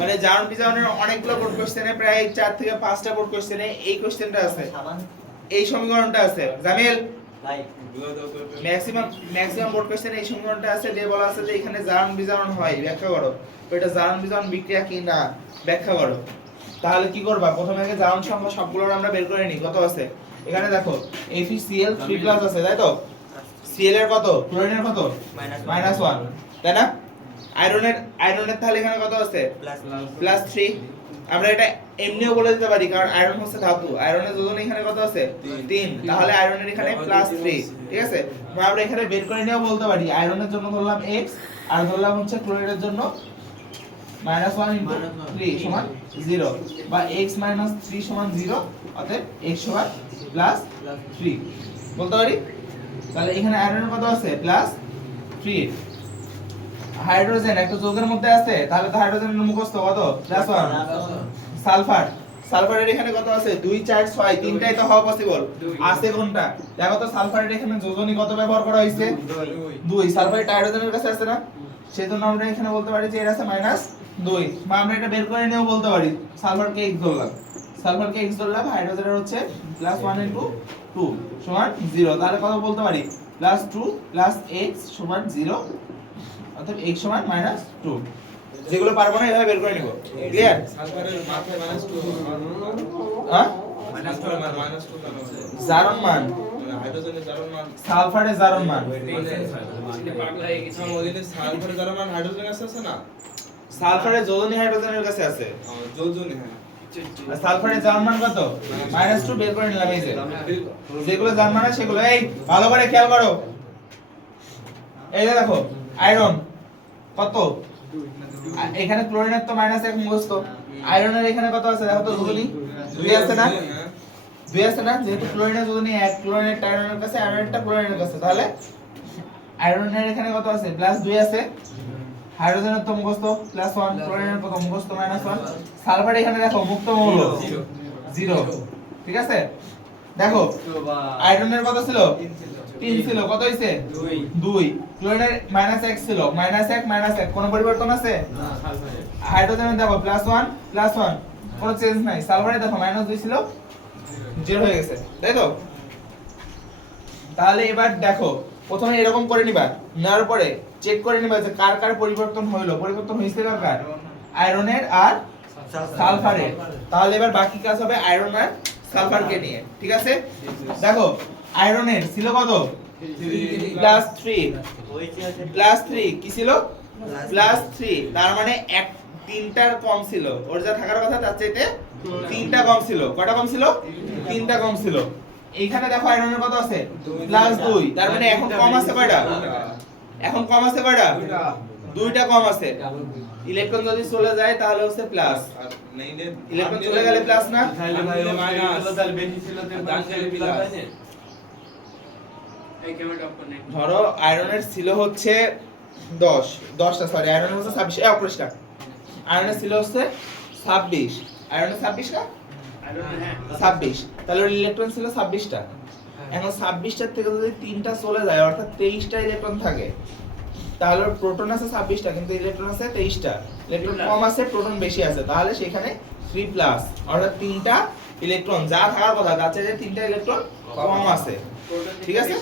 মানে জার্ন বিজার্নের অনেকগুলো বোর্ড কোশ্চেনে প্রায় 4 থেকে 5টা বোর্ড কোশ্চেনে এই কোশ্চেনটা আছে, এই সমীকরণটা আছে। জামিল ম্যাক্সিমাম বোর্ড কোশ্চেনে এই সমীকরণটা আছে, যে বলা আছে যে এখানে জার্ন বিজার্ন হয়, ব্যাখ্যা করো, তো এটা জার্ন বিজার্ন বিক্রিয়া কি না ব্যাখ্যা করো। তাহলে কি করবা, প্রথমে আগে জার্ন সংখ্যা সবগুলোর আমরা বের করে নিই, কত আছে এখানে দেখো FeCl 3+ আছে, তাই তো? Cl এর কত, ক্লোরিনের কত -1, তাই না? আয়রনের তাহলে এখানে কত আছে +3, আমরা এটা এমনিও বলে দিতে পারি কারণ আয়রন হচ্ছে ধাতু, আয়রনের যোজন এখানে কত আছে 3, তাহলে আয়রনের এখানে +3, ঠিক আছে। আমরা এখানে বের করে নিয়েও বলতে পারি আয়রনের জন্য ধরলাম x আর ধরলাম হচ্ছে ক্লোরিনের জন্য -1 * 3 সমান 0, বা x - 3 সমান 0, অতএব x সমান +3 বলতে পারি। তাহলে এখানে আয়রনের কত আছে +3, হাইড্রোজেন একটা যৌগের মধ্যে আছে, তাহলে তো হাইড্রোজেনের মুখস্থ কত +1, সালফারের এখানে কত আছে 2 4 6, তিনটাই তো হওয়া পসিবল, আছে কোনটা দেখো তো, সালফারের এখানে যোজনী কত ব্যবহার করা হয়েছে 2, সালফারেট হাইড্রোজেনের কাছে আছে না, সেজন্য আমরা এখানে বলতে পারি যে এর আছে -2, বা আমরা এটা বের করে নিয়েও বলতে পারি সালফারকে x ধরলাম, হাইড্রোজেনের হচ্ছে +1 * 2 সমান 0, তাহলে কত বলতে পারি +2 + x সমান 0, অর্থাৎ x সমান -2। যেগুলো পারবো না এভাবে বের করে নিব। ক্লিয়ার? সালফারের মাথায় -2 হ্যাঁ -2 কেন আছে? জারণ মান, হাইড্রোজেনের জারণ মান, সালফারের জারণ মান, পাগলা হয়ে গেছে ওদিকে সালফারের জারণ মান হাইড্রোজেনের কাছে আছে না, সালফারের যোজনী হাইড্রোজেনের কাছে আছে, যোজনী, হ্যাঁ আর সালফারের জারণ মান কত -2 বের করে নিলাম, এই যে যেগুলো জারণ মান সেগুলো, এই ভালো করে খেয়াল করো, এই যে দেখো আয়রন কত, এখানে ক্লোরিনের তো -1 মুখস্থ, আয়রনের এখানে কত আছে দেখো তো, যোজনী 2 আছে না, 2 আছে না, যেহেতু ক্লোরিনের যোজনী 1, ক্লোরিনের আয়রনের কাছে, আয়রনেরটা ক্লোরিনের কাছে, তাহলে আয়রনের এখানে কত আছে +2 আছে, হাইড্রোজেনের তো মুখস্থ +1, ক্লোরিনের কত মুখস্থ -1, সালফার এখানে দেখো মুক্ত মৌল 0, ঠিক আছে। দেখো আয়রনের কত ছিল 3 ছিল, কত হইছে 2, ক্লোরিনের -1 ছিল, -1 কোনো পরিবর্তন আছে না, সালফারে হাইড্রোজেনের দেখো +1 কোনো চেঞ্জ নাই, সালফারে দেখো -2 ছিল 0 হয়ে গেছে, তাই তো। তাহলে এবার দেখো প্রথমে এরকম করে নিবা, নেওয়ার পরে চেক করে নিবা যে কার কার পরিবর্তন হইলো, পরিবর্তন হইছে কার, আয়রনের আর সালফারের। তাহলে এবার বাকি কাজ হবে আয়রন আর সালফারকে নিয়ে, ঠিক আছে। দেখো আয়রনের ছিল কত +3 কি ছিল +3, তার মানে 3টার কম ছিল, ওর যা থাকার কথা তার চাইতে 3টা কম ছিল, কয়টা কম ছিল 3টা কম ছিল। এইখানে দেখো আয়রনের কত আছে +2, তার মানে এখন কম আছে কয়টা, এখন কম আছে কয়টা 2টা কম আছে, ইলেকট্রন যদি চলে যায় তাহলে হচ্ছে প্লাস, আর নাইলে ইলেকট্রন চলে গেলে প্লাস না, তাহলে ভাই মাইনাস তাহলে বেশি ছিল তো দান গেলে প্লাস, এই ক্যামেরাটা অফ করনে ধরো আয়রনের ছিল হচ্ছে 10টা, সরি আয়রনের হচ্ছে 26, এই অপরিষ্কার। আয়রনের ছিল হচ্ছে 26, আয়রনের 26 না আই ডোন্ট নো হ্যাঁ 26, তাহলে ওর ইলেকট্রন ছিল 26টা। এখন 26টার থেকে যদি 3টা চলে যায় অর্থাৎ 23টা ইলেকট্রন থাকে, তাহলে ওর প্রোটন আছে 26টা কিন্তু ইলেকট্রন আছে 23টা। ইলেকট্রন কম আছে, প্রোটন বেশি আছে, তাহলে সেখানে 3 প্লাস অর্থাৎ 3টা ইলেকট্রন যা থাকার কথা তার চেয়ে 3টা ইলেকট্রন কম আছে, ঠিক আছে?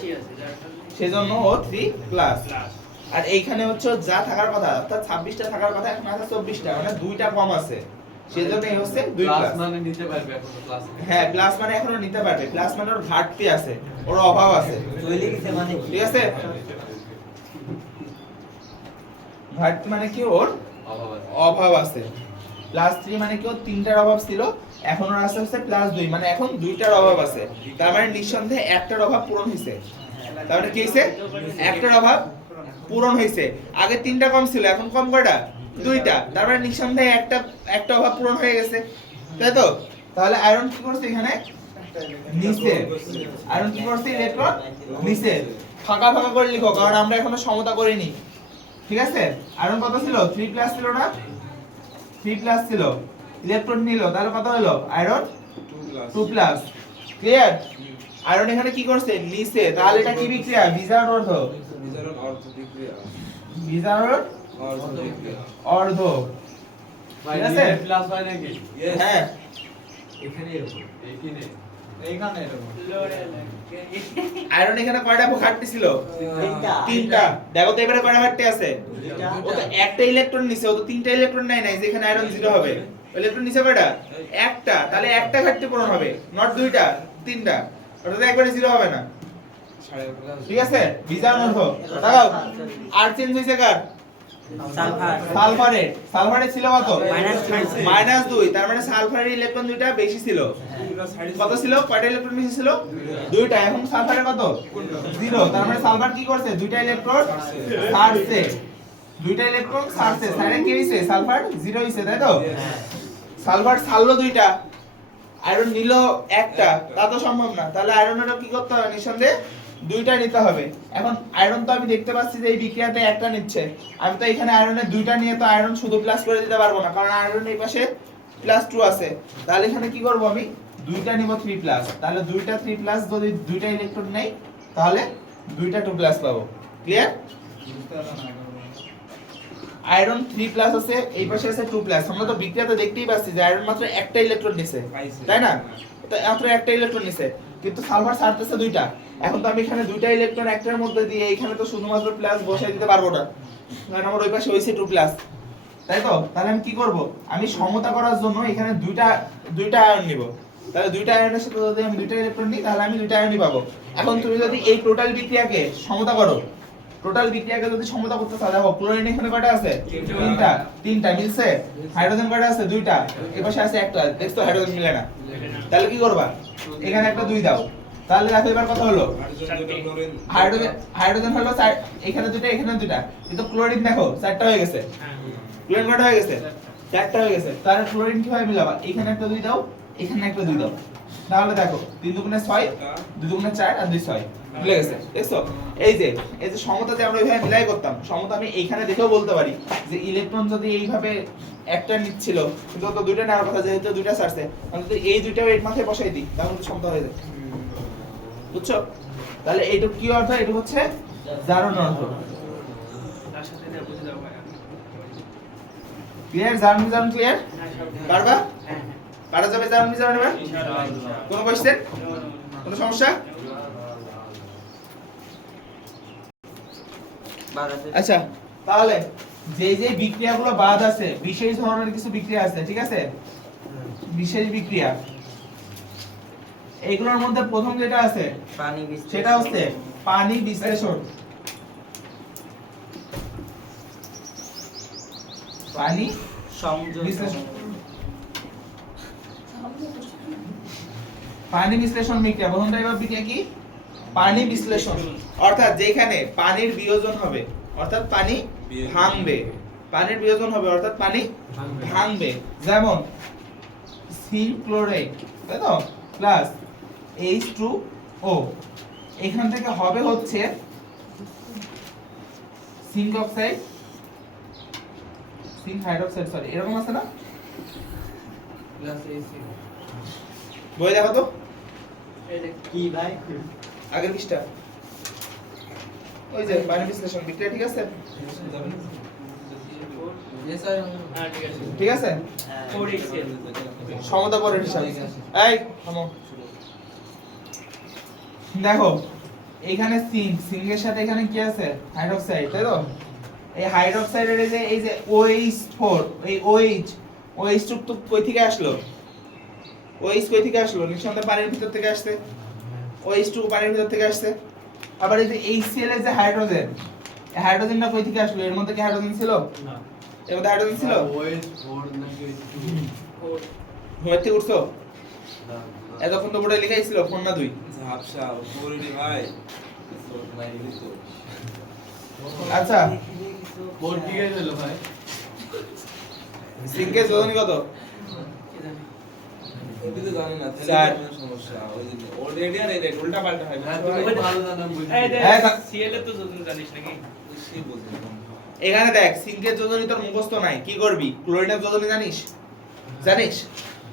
সেজন্য ও 3 প্লাস। প্লাস আর এইখানে হচ্ছে ওর যা থাকার কথা অর্থাৎ 26টা থাকার কথা এখন আছে 24টা, মানে 2টা কম আছে, সেজন্য এই হচ্ছে 2 প্লাস প্লাস। মানে নিতে পারবে এখন প্লাস। হ্যাঁ প্লাস মানে এখনো নিতে পারবে, প্লাস মানে ওর ঘাটতি আছে, ওর অভাব আছে, ঠিক আছে? ঘাটতি মানে কি ওর অভাব আছে। অভাব আছে। প্লাস 3 মানে কি ওর 3টার অভাব ছিল, এখন ওর আছে হচ্ছে প্লাস 2, মানে এখন 2টার অভাব আছে। তার মানে নিঃসন্দেহে একটার অভাব পূরণ হয়েছে। তার মানে কি হয়েছে? একটার অভাব পূরণ হয়েছে। আগে 3টা কম ছিল, এখন কম কয়টা? 2টা। তার মানে নিঃসন্দেহে একটা অভাব পূরণ হয়ে গেছে, তাই তো? তাহলে আয়রন কি করছে এখানে? নিচে। আয়রন কি করছে? ইলেকট্রন নিচে। ফাঁকা ফাঁকা করে লিখো, কারণ আমরা এখনো সমতা করিনি, ঠিক আছে? আয়রন কত ছিল? 3 প্লাস ছিল না? 3 প্লাস ছিল, ইলেকট্রন নিল, তাহলে কত হলো? Iron 2 plus. ক্লিয়ার? আয়রন এখানে কি করছে? নিচে। তাহলে এটা কি বিক্রিয়া? বিজারণ অর্ধ। বিজারণ অর্থ বিক্রিয়া। বিজারণ অর্থ বিক্রিয়া। অর্ধ, ভাই ঠিক আছে? প্লাস হয় নাকি? Yes. হ্যাঁ এখানে এরকম, এইখানে এইখানে এরকম। আয়রন এখানে কয়টা ঘাটতি ছিল? 3টা। দেখো তো এবারে কয়টা ঘাটতি আছে? ও তো একটা ইলেকট্রন নিছে, ও তো 3টা ইলেকট্রন নাই নাই, যেখানে আয়রন 0 হবে। ইলেকট্রন নিছে কয়টা? একটা। তাহলে একটা ঘাটতি পূরণ হবে, নট 2টা, 3টা। অর্থাৎ একবারে 0 হবে না, ঠিক আছে? বিজারণ অর্ধ। তাকাও, আর চেঞ্জ হইছে কার? সালফারের। সালফারের ছিল কত? -2। তার মানে সালফারের ইলেকট্রন 2টা বেশি ছিল। কত ছিল? কয়টা ইলেকট্রন বেশি ছিল? 2টা। এখন সালফারের কত? 0। তার মানে সালফার কি করছে? 2টা ইলেকট্রন ছাড়ছে। 2টা ইলেকট্রন ছাড়ছে। সাইডে কি হইছে? সালফার 0 হইছে, তাই তো? সালফার ছাড়লো 2টা, আয়রন নিল একটা, তা তো সম্ভব না। তাহলে আয়রনেরও কি করতে হবে? নিঃসন্দেহে 2টা নিতে হবে। এখন আয়রন তো আমি দেখতে পাচ্ছি যে এই বিক্রিয়াতে একটা নিচ্ছে, আমি তো এখানে আয়রনের 2টা নিয়ে তো আয়রন শুধু প্লাস করে দিতে পারবো না, কারণ আয়রন এই পাশে +2 আছে। তাহলে এখানে কি করব? আমি 2টা নিব 3 প্লাস। তাহলে 2টা 3 প্লাস যদি 2টা ইলেকট্রন নেই, তাহলে 2টা 2 প্লাস পাবো। ক্লিয়ার? আয়রন 3 প্লাস আছে, এই পাশে আছে 2 প্লাস। আমরা তো বিক্রিয়াতে দেখতেই পাচ্ছি যে আয়রন মাত্র একটা ইলেকট্রন নিছে, তাই না? তো মাত্র একটা ইলেকট্রন নিছে, কিন্তু সালফার ছাড়তেছে 2টা। এখন তো আমি এখানে 2টা ইলেকট্রন একটার মধ্যে দিয়ে এখানে তো শুধুমাত্র প্লাস বসাই দিতে পারবো না, কারণ আমার ওই পাশে হইছে 2 প্লাস, তাই তো? তাহলে আমি কি করব? আমি সমতা করার জন্য এখানে 2টা আয়ন নিব। তাহলে 2টা আয়নের সাথে যদি আমি 2টা ইলেকট্রন নিই, তাহলে আমি 2টা আয়নই পাবো। এখন তুমি যদি এই টোটাল বিক্রিয়াকে সমতা করো, টোটাল বিক্রিয়াকে যদি সমতা করতে চাও, দেখো ক্লোরিন এখানে কয়টা আছে? 3টা মিলছে। হাইড্রোজেন কয়টা আছে? 2টা। এই পাশে আছে একটা, দেখছো হাইড্রোজেন মিলে না। তাহলে কি করবা? এখানে একটা 2 দাও। তাহলে দেখো এবার কত হলো? হাইড্রোজেন হলো এখানে 2টা, এখানে 2টা, কিন্তু ক্লোরিন দেখো 4টা হয়ে গেছে। ক্লোরিন কয়টা হয়ে গেছে? 4টা হয়ে গেছে। তাহলে ক্লোরিন কিভাবে মিলাবা? এখানে একটা 2 দাও, এখানে একটা 2 দাও। তাহলে দেখো 3 দুগুণে 6, 2 দুগুণে 4 আর 2 6 মিলে গেছে। দেখছো? এই যে সমতাতে আমরা এইভাবে মিলাই করতাম, সমতা আমি এইখানে দেখেও বলতে পারি যে ইলেকট্রন যদি এইভাবে একটা নিচ্ছিল কিন্তু তো 2টা নেওয়ার কথা, যেহেতু 2টা ছাড়ছে, তাহলে যদি এই 2টাও এর মাথায় বসাই দিই, তাহলে তো সমতা হয়ে যায়। বুঝছো? তাহলে এইটুকু কি অর্থ? এটা হচ্ছে জারণ অর্থ। তার সাথে এটা বুঝে দাও ভাই। ক্লিয়ার? জারণ ক্লিয়ার? পারবা? হ্যাঁ পারা যাবে জারণ এবার? ইনশাআল্লাহ। কোনো কোশ্চেন? কোনো সমস্যা? আচ্ছা, তাহলে যে বিক্রিয়াগুলো বাদ আছে, বিশেষ ধরনের কিছু বিক্রিয়া আছে, ঠিক আছে? বিশেষ বিক্রিয়া, এইগুলোর মধ্যে প্রথম যেটা আছে সেটা হচ্ছে পানি বিশ্লেষণ। পানি বিশ্লেষণ, পানি বিশ্লেষণ বিক্রিয়া। প্রথম টাইপ অফ বিক্রিয়া কি? পানি বিশ্লেষণ। অর্থাৎ যেখানে পানির বিয়োজন হবে, অর্থাৎ পানি ভাঙবে। পানির বিয়োজন হবে অর্থাৎ পানি ভাঙবে। যেমন সিন ক্লোরাইড, তাই তো, প্লাস H2O, এখান থেকে হবে হচ্ছে zinc oxide, zinc hydroxide, sorry এরকম আছে না? বই দেখো তো কি ভাই? আগের পৃষ্ঠা, ওই যে পানি বিশ্লেষণ বিক্রিয়া, ঠিক আছে? হ্যাঁ ঠিক আছে ঠিক আছে, হ্যাঁ। 4HCl সমতা পরের হিসাব। এই থামো, দেখো এখানে সিঙ্ক, সিঙ্কের সাথে এখানে কি আছে? হাইড্রোক্সাইড, তাই তো? এই হাইড্রোক্সাইডের এই যে OH4, এই OH টুক কই থেকে আসলো? OH কই থেকে আসলো? নিঃসন্দেহে পানির ভিতর থেকে আসছে। OH টুকু পানির ভিতর থেকে আসছে। আবার এই যে HCl এর যে হাইড্রোজেন, এই হাইড্রোজেনটা কই থেকে আসলো? এর মধ্যে কি হাইড্রোজেন ছিল? না এর মধ্যে হাইড্রোজেন ছিল? 4 ঘুমের থেকে উঠছো? এতক্ষণ তো বোর্ডে লেখাই ছিল ফোন না দুই। ঝাপসা পুরোটি ভাই আচ্ছা, বোর্ড কি গেছে ভাই? সিঙ্কের যোজনী কত? এটি তো জানি না স্যার। তাহলে সমস্যা ওই যে অলরেডি আর এটা উল্টা পাল্টা হয় হ্যাঁ তুমি ওই- ভালো জানেন বুঝি। এই দেখ হ্যাঁ, CL এর তো যোজন জানিস নাকি? সে বোঝে এখানে দেখ সিঙ্কের যোজনী তোর মুখস্থ নাই, কি করবি? ক্লোরিনের যোজনী জানিস? জানিস?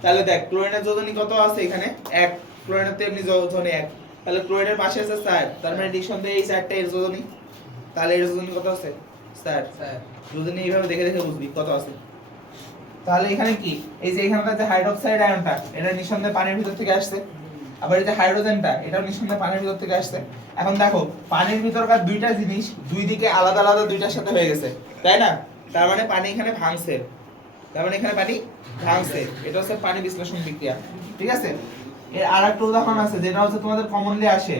তাহলে দেখ ক্লোরিনের যোজনী কত আছে এখানে? 1। ক্লোরিনের তো এমনি যোজনী 1। তাহলে ক্লোরিনের পাশে আছে 4, তার মানে নিঃসন্দেহে এই 4টা এর যোজনী। তাহলে এর যোজনী কত আছে? 4। যোজনী এইভাবে দেখে দেখে বুঝবি কত আছে। তাহলে এখানে কি, এই যে এখানটা যে হাইড্রোক্সাইড আয়নটা, এটা নিঃসন্দেহে পানির ভিতর থেকে আসছে। আবার এই যে হাইড্রোজেনটা, এটাও নিঃসন্দেহে পানির ভিতর থেকে আসছে। এখন দেখো পানির ভিতরকার দুইটা জিনিস দুই দিকে আলাদা আলাদা দুইটার সাথে হয়ে গেছে, তাই না? তার মানে পানি এখানে ভাঙছে, তার মানে এখানে পানি ভাঙছে। এটা হচ্ছে পানি বিশ্লেষণ বিক্রিয়া, ঠিক আছে? এর আরেকটা উদাহরণ আছে যেটা হচ্ছে তোমাদের কমনলি আসে,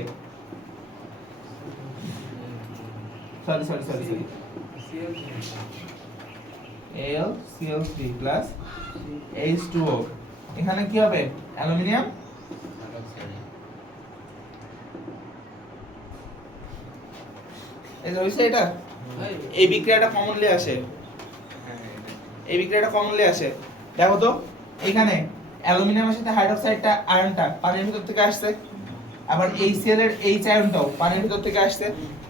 সরি AlCl3 প্লাস H2O, এখানে কি হবে? অ্যালুমিনিয়াম এই যে হইছে এটা, এই বিক্রিয়াটা কমনলি আসে, এই বিক্রিয়াটা কমনলি আসে। দেখো তো এখানে অ্যালুমিনিয়ামের সাথে হাইড্রোক্সাইডটা আয়নটা পানির ভিতর থেকে আসছে, আবার HCl এর H আয়নটাও পানির ভিতর থেকে আসছে।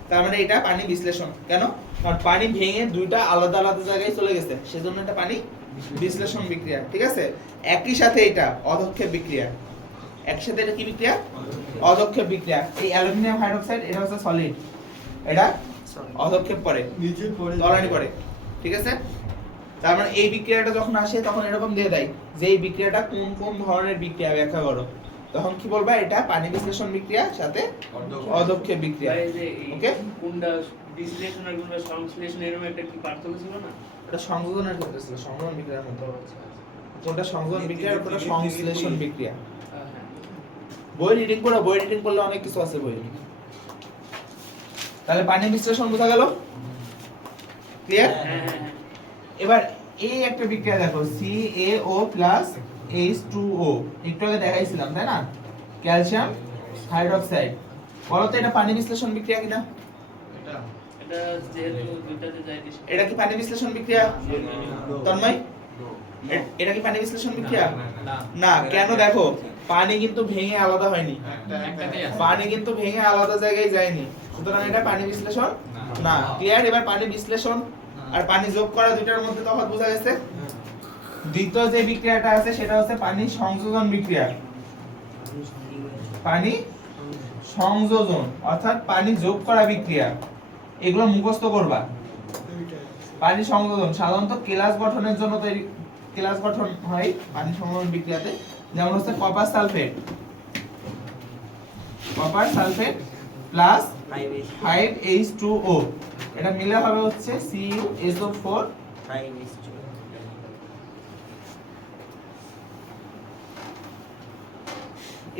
তার মানে এটা পানি বিশ্লেষণ। কেন? কারণ পানি ভেঙে দুইটা আলাদা আলাদা জায়গায় চলে গেছে, সেজন্য এটা পানি বিশ্লেষণ বিক্রিয়া, ঠিক আছে? একই সাথে এটা অধক্ষেপ বিক্রিয়া, একসাথে এটা কি বিক্রিয়া? অধক্ষেপ বিক্রিয়া। এই অ্যালুমিনিয়াম হাইড্রোক্সাইড এটা হচ্ছে সলিড, এটা অধক্ষেপ করে, তলানি করে, ঠিক আছে? তার মানে এই বিক্রিয়াটা যখন আসে তখন এরকম দিয়ে দেয় যে এই বিক্রিয়াটা কোন কোন ধরনের বিক্রিয়া ব্যাখ্যা করো, তখন কি বলবা? এটা পানি বিশ্লেষণ বিক্রিয়া সাথে অধক্ষেপ বিক্রিয়া। ভাই যে ওকে, কোনটা বিশ্লেষণ আর কোনটা সংশ্লেষণ এরকম একটা কি পার্থক্য ছিল না? এটা সংযোজনের ক্ষেত্রে ছিল, সংযোজন বিক্রিয়ার মতো। কোনটা সংযোজন বিক্রিয়া আর কোনটা সংশ্লেষণ বিক্রিয়া। হ্যাঁ বই রিডিং করো, বই রিডিং করলে অনেক কিছু আছে বই। তাহলে পানি বিশ্লেষণ বোঝা গেল? ক্লিয়ার? হ্যাঁ হ্যাঁ হ্যাঁ এবার এই একটা বিক্রিয়া দেখো, CaO প্লাস H2O, একটু আগে দেখাইছিলাম তাই না? Calcium hydroxide. বলো তো এটা পানি বিশ্লেষণ বিক্রিয়া কিনা? এটা যেহেতু দুইটাতে যায় বেশি। এটা কি পানি বিশ্লেষণ বিক্রিয়া? তন্ময়, এটা কি পানি বিশ্লেষণ বিক্রিয়া? না। কেন? দেখো পানি কিন্তু ভেঙে আলাদা হয়নি, পানি কিন্তু ভেঙে আলাদা জায়গায় যায়নি, সুতরাং এটা পানি বিশ্লেষণ না। ক্লিয়ার? এবার পানি বিশ্লেষণ আর পানি যোগ করা দুইটার মধ্যে তফাৎ বোঝা গেছে। দ্বিতীয় যে বিক্রিয়াটা আছে সেটা হচ্ছে পানি সংযোজন বিক্রিয়া। পানি সংযোজন অর্থাৎ পানি যোগ করা বিক্রিয়া, এগুলো মুখস্থ করবা। পানি সংযোজন সাধারণত কেলাস গঠনের জন্য তৈরি, কেলাস গঠন হয় পানি সংযোজন বিক্রিয়াতে। যেমন হচ্ছে copper sulphate, copper sulphate plus 5H2O, এটা মিলে হবে হচ্ছে CuSO4 5H2O।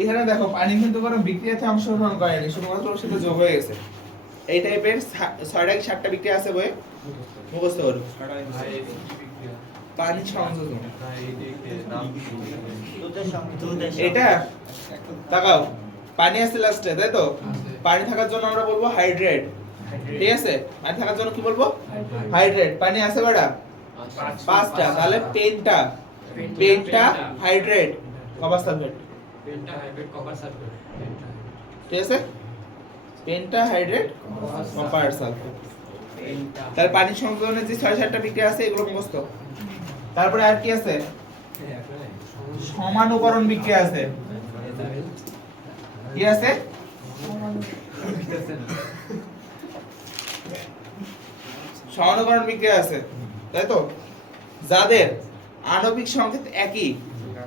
এখানে দেখো পানি কিন্তু কোনো বিক্রিয়াতে অংশগ্রহণ করেনি, শুধুমাত্র ওর সাথে যোগ হয়ে গেছে। এই টাইপের 6টা কি 7টা বিক্রিয়া আছে বইয়ে, মুখস্থ করো। পানি সংযোজন এটা তাকাও, পানি আছে লাস্টে তাই তো? পানি থাকার জন্য আমরা বলবো হাইড্রেট, ঠিক আছে? পানি থাকার জন্য কি বলবো? হাইড্রেট। পানি আছে কয়টা? 5টা, তাহলে penta, penta hydrate copper sulphate, ঠিক আছে? Pentahydrate copper sulphate. তাহলে পানির সংযোজনের যে 6-7টা বিক্রিয়া আছে এগুলো মুখস্থ। তারপরে আর কি আছে? সমানুকরণ বিক্রিয়া আছে। কি আছে? সমানুকরণ বিক্রিয়া আছে, তাই তো? যাদের আণবিক সংকেত একই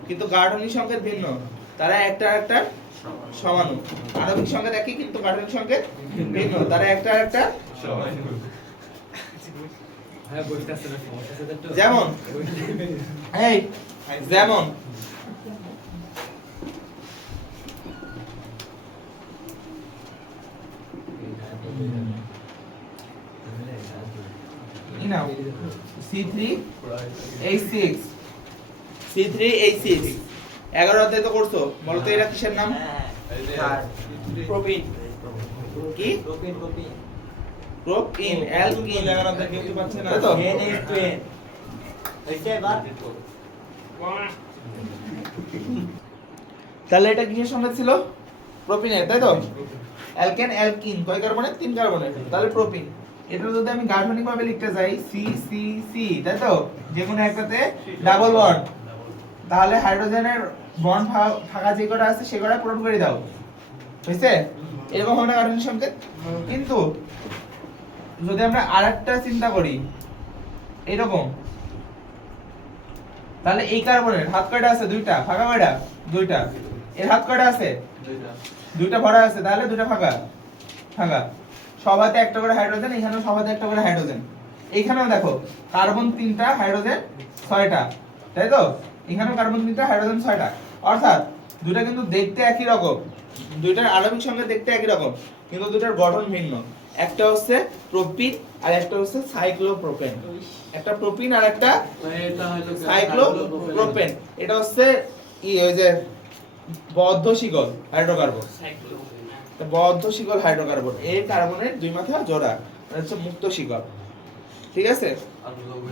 কিন্তু গাঠনিক সংকেত ভিন্ন, তারা একটা আরেকটার সমানু। আণবিক সংকেত একই কিন্তু গাঠনিক সংকেত ভিন্ন, তারা একটা আরেকটা যেমন এই যেমন C3H6 C3H6 11 অধ্যায় তো করছো, বলো তো এরা কিসের নাম? প্রোপিন কি? Propene propene propene alkene. লাগানোতে কেউ কি পাচ্ছে না? তাই তো? NH2N হইছে এবার তাহলে এটা কিসের সঙ্গে ছিল? প্রোপিনের, তাই তো? অ্যালকেন অ্যালকিন কয় কার্বনের? 3 কার্বনের, তাহলে প্রোপিন। এটা যদি আমি গাঠনিক ভাবে লিখতে যাই CCC, তাই তো? যে কোনো একটাতে ডাবল বন্ড, তাহলে হাইড্রোজেনের বন্ড ফাঁকা যে কটা আছে সে কটা পূরণ করে দাও, হইছে? এরকম হবে না গাঠনিক সংকেত? কিন্তু যদি আমরা আরেকটা চিন্তা করি এরকম, তাহলে এই কার্বনের হাত কয়টা আছে? 2টা। ফাঁকা কয়টা? 2টা। এর হাত কয়টা আছে? 2টা ভরা আছে, তাহলে 2টা ফাঁকা। ফাঁকা। সব হাতে একটা করে হাইড্রোজেন, এখানেও সব হাতে একটা করে হাইড্রোজেন। এইখানেও দেখো কার্বন 3টা, হাইড্রোজেন 6টা, তাই তো? এখানেও কার্বন 3টা, হাইড্রোজেন 6টা। অর্থাৎ দুটো কিন্তু দেখতে একই রকম, দুইটার আণবিক সংখ্যা দেখতে একই রকম, কিন্তু দুটার গঠন ভিন্ন। একটা হচ্ছে প্রোপিন আর একটা হচ্ছে সাইক্লোপ্রোপেন। একটা প্রোপিন আর একটা সাইক্লোপ্রোপেন। এটা হচ্ছে ওই যে বদ্ধ শিকল হাইড্রোকার্বন, বদ্ধ শিকল হাইড্রোকার্বন। এই কার্বনের দুই মাথা জোড়া, এটা হচ্ছে মুক্ত শিকল। ঠিক আছে?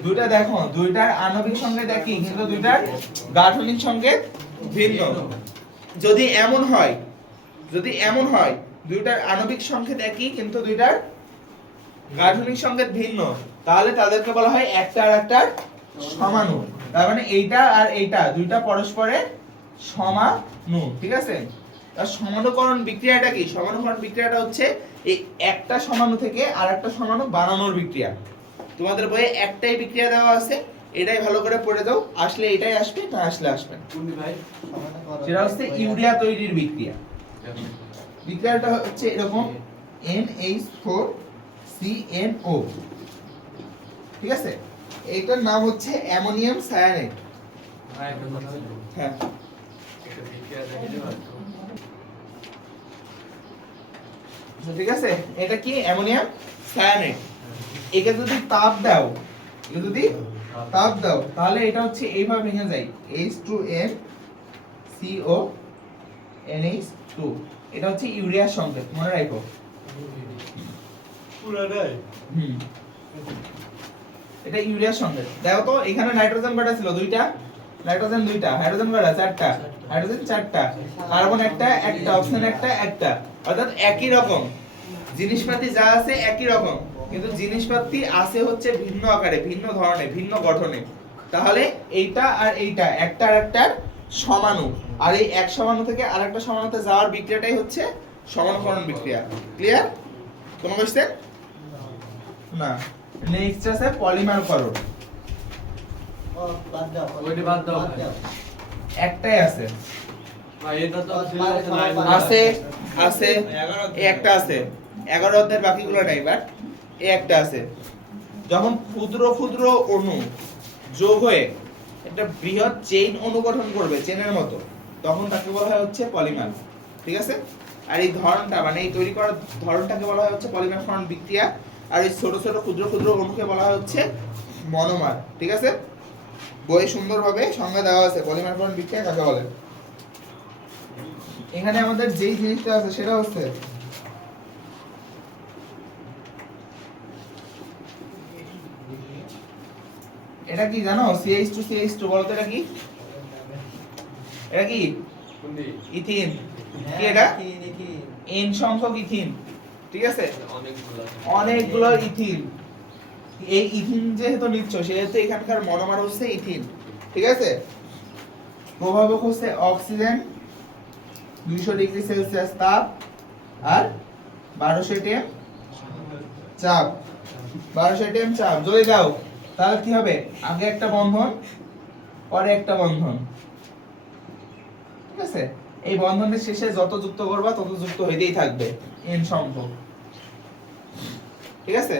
দুইটা দেখো, দুইটার আণবিক সংকেত একই কিন্তু দুইটার গাঠনিক সংকেত ভিন্ন। যদি এমন হয় দুইটার আণবিক সংকেত একই কিন্তু দুইটার গাঠনিক সংকেত ভিন্ন, তাহলে তাদেরকে বলা হয় একটা আর একটার সমানু। তার মানে এইটা আর এইটা দুইটা পরস্পরের সমানু। ঠিক আছে? আর সমানুকরণ বিক্রিয়াটা কি? সমানুকরণ বিক্রিয়াটা হচ্ছে এই একটা সমানু থেকে আরেকটা সমানু বানানোর বিক্রিয়া। তোমাদের বইয়ে একটাই বিক্রিয়া দেওয়া আছে, এটাই ভালো করে পড়ে দাও, আসলে এটাই আসবে, না আসলে আসবে না। সেটা হচ্ছে ইউরিয়া তৈরির বিক্রিয়া। বিক্রিয়াটা হচ্ছে এরকম NH4CNO। ঠিক আছে? এইটার নাম হচ্ছে অ্যামোনিয়াম সায়ানাইড। হ্যাঁ, ঠিক আছে? এটা কি? Ammonium cyanide. একে যদি তাপ দাও তাহলে এটা হচ্ছে এইভাবে ভেঙে যায়, H2NCO NH2। এটা হচ্ছে ইউরিয়ার সংকেত, মনে রাখো। পুরাটাই এটা ইউরিয়ার সংকেত। দেখো তো এখানে নাইট্রোজেন কয়টা ছিল? 2টা। নাইট্রোজেন 2টা, হাইড্রোজেন কয়টা? 4টা। হাইড্রোজেন 4টা, কার্বন একটা, অক্সিজেন একটা। অর্থাৎ একই রকম জিনিসপাতি যা আছে একই রকম, কিন্তু জিনিসপাতি আছে হচ্ছে ভিন্ন আকারে, ভিন্ন ধরনের, ভিন্ন গঠনে। তাহলে এইটা আর এইটা একটা আর একটার সমানু, আর এই এক সমানু থেকে আরেকটা সমানুতে যাওয়ার বিক্রিয়াটাই হচ্ছে সমানুকরণ বিক্রিয়া। ক্লিয়ার? কোনো কোশ্চেন? না। নেক্সট আছে পলিমারকরণ। ও বাদ দাও ওইটা বাদ দাও। একটাই আছে, ভাই এটা তো আছে এই একটা আছে। 11 অধ্যায়ের বাকিগুলো নাই, বাট এই একটা আছে। যখন ক্ষুদ্র ক্ষুদ্র অণু যোগ হয়ে একটা বৃহৎ চেইন অণু গঠন করবে, চেনের মতো, তখন তাকে বলা হয় হচ্ছে পলিমার। ঠিক আছে? আর এই ধরনটা মানে এই তৈরি করার ধরনটাকে বলা হয় হচ্ছে পলিমারকরণ বিক্রিয়া। আর এই ছোট ছোট ক্ষুদ্র ক্ষুদ্র অণুকে বলা হয় হচ্ছে মনোমার। ঠিক আছে? বইয়ে সুন্দরভাবে সংজ্ঞা দেওয়া আছে পলিমারকরণ বিক্রিয়া কাকে বলে। এখানে আমাদের যেই জিনিসটা আছে সেটা হচ্ছে এটা কি জানো? CH2CH2 বলো তো এটা কি? এটা কি? ইথিন। কি এটা? N সংখ্যক ইথিন। ঠিক আছে? অনেকগুলো অনেকগুলো ইথিন। এই ইথিন যেহেতু নিচ্ছ সেহেতু এখানকার মনোমার হচ্ছে ইথিন, ঠিক আছে? প্রভাবক হচ্ছে অক্সিজেন, 200 ডিগ্রি সেলসিয়াস তাপ আর 1200 atm চাপ। 1200 atm চাপ যদি দাও তাহলে কি হবে? আগে একটা বন্ধন, পরে একটা বন্ধন, ঠিক আছে? এই বন্ধনের শেষে যত যুক্ত করবা তত যুক্ত হইতেই থাকবে n সংখ্যক, ঠিক আছে?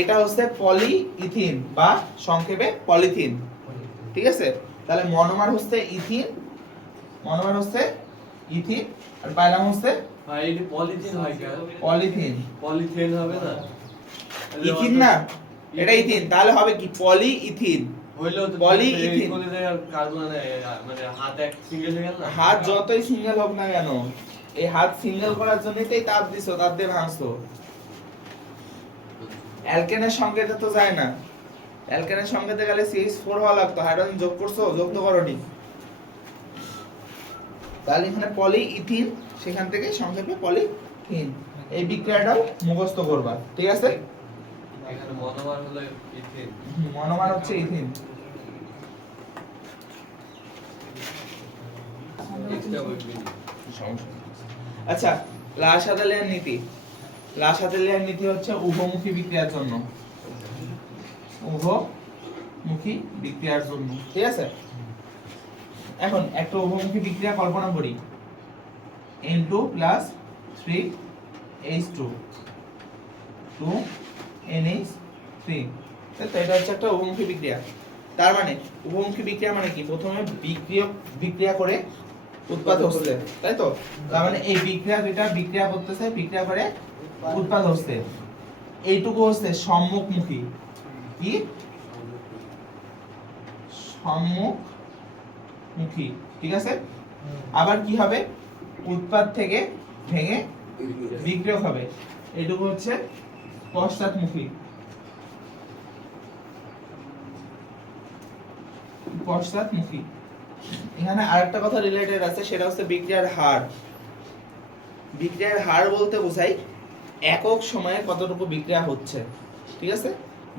এটা হচ্ছে পলি ইথিন বা সংক্ষেপে পলিথিন, ঠিক আছে? তাহলে মনোমার হচ্ছে ইথিন, মনোমার হচ্ছে ইথিন আর পাইলাম হচ্ছে ভাই এটা পলিথিন হয় কেন? পলিথিন। পলিথিন হবে না? ইথিন না, এটা ইথিন, তাহলে হবে কি পলি ইথিন। হইলো তো পলিইথিন। কোন জায়গার কার্বন মানে হাত এক সিঙ্গেল হয়ে গেল না? হাত যতই সিঙ্গেল হোক না কেন, এই হাত সিঙ্গেল করার জন্যই তো এই তাপ দিছো, তাপ দিয়ে ভাঙছো। অ্যালকেনের সংকেতে তো যায় না, অ্যালকেনের সংকেতে গেলে CH4 হওয়া লাগতো, হাইড্রোজেন যোগ করছো, যোগ তো করোনি। তাহলে এখানে পলি ইথিন, সেখান থেকে সংক্ষেপে পলিথিন। এই বিক্রিয়াটাও মুখস্থ করবা, ঠিক আছে? এখানে মনোমার হলো ইথিন। মনোমার হচ্ছে ইথিন। এক্সট্রা বলবি আচ্ছা, লা-শাতেলিয়ান নীতি। লা-শাতেলিয়ান নীতি হচ্ছে উভমুখী বিক্রিয়ার জন্য, উভমুখী বিক্রিয়ার জন্য, ঠিক আছে? এখন একটা উভমুখী বিক্রিয়া কল্পনা করি, N2 + 3H2 2NH3, তো এটা হচ্ছে একটা উভমুখী বিক্রিয়া। তার মানে উভমুখী বিক্রিয়া মানে কি? প্রথমে বিক্রিয়া করে উৎপাদ হচ্ছে, তাই তো? তার মানে এই বিক্রিয়া যেটা বিক্রিয়া করতেছে, বিক্রিয়া করে উৎপাদ হচ্ছে, এইটুকু হচ্ছে সম্মুখমুখী। কি? সম্মুখমুখী, ঠিক আছে? আবার কি হবে? উৎপাদ থেকে ভেঙে বিক্রিয়ক হবে, এইটুকু হচ্ছে পশ্চাৎমুখী। পশ্চাৎমুখী। এখানে আরেকটা কথা রিলেটেড আছে, সেটা হচ্ছে বিক্রিয়ার হার। বিক্রিয়ার হার বলতে বোঝাই একক সময়ে কতটুকু বিক্রিয়া হচ্ছে, ঠিক আছে?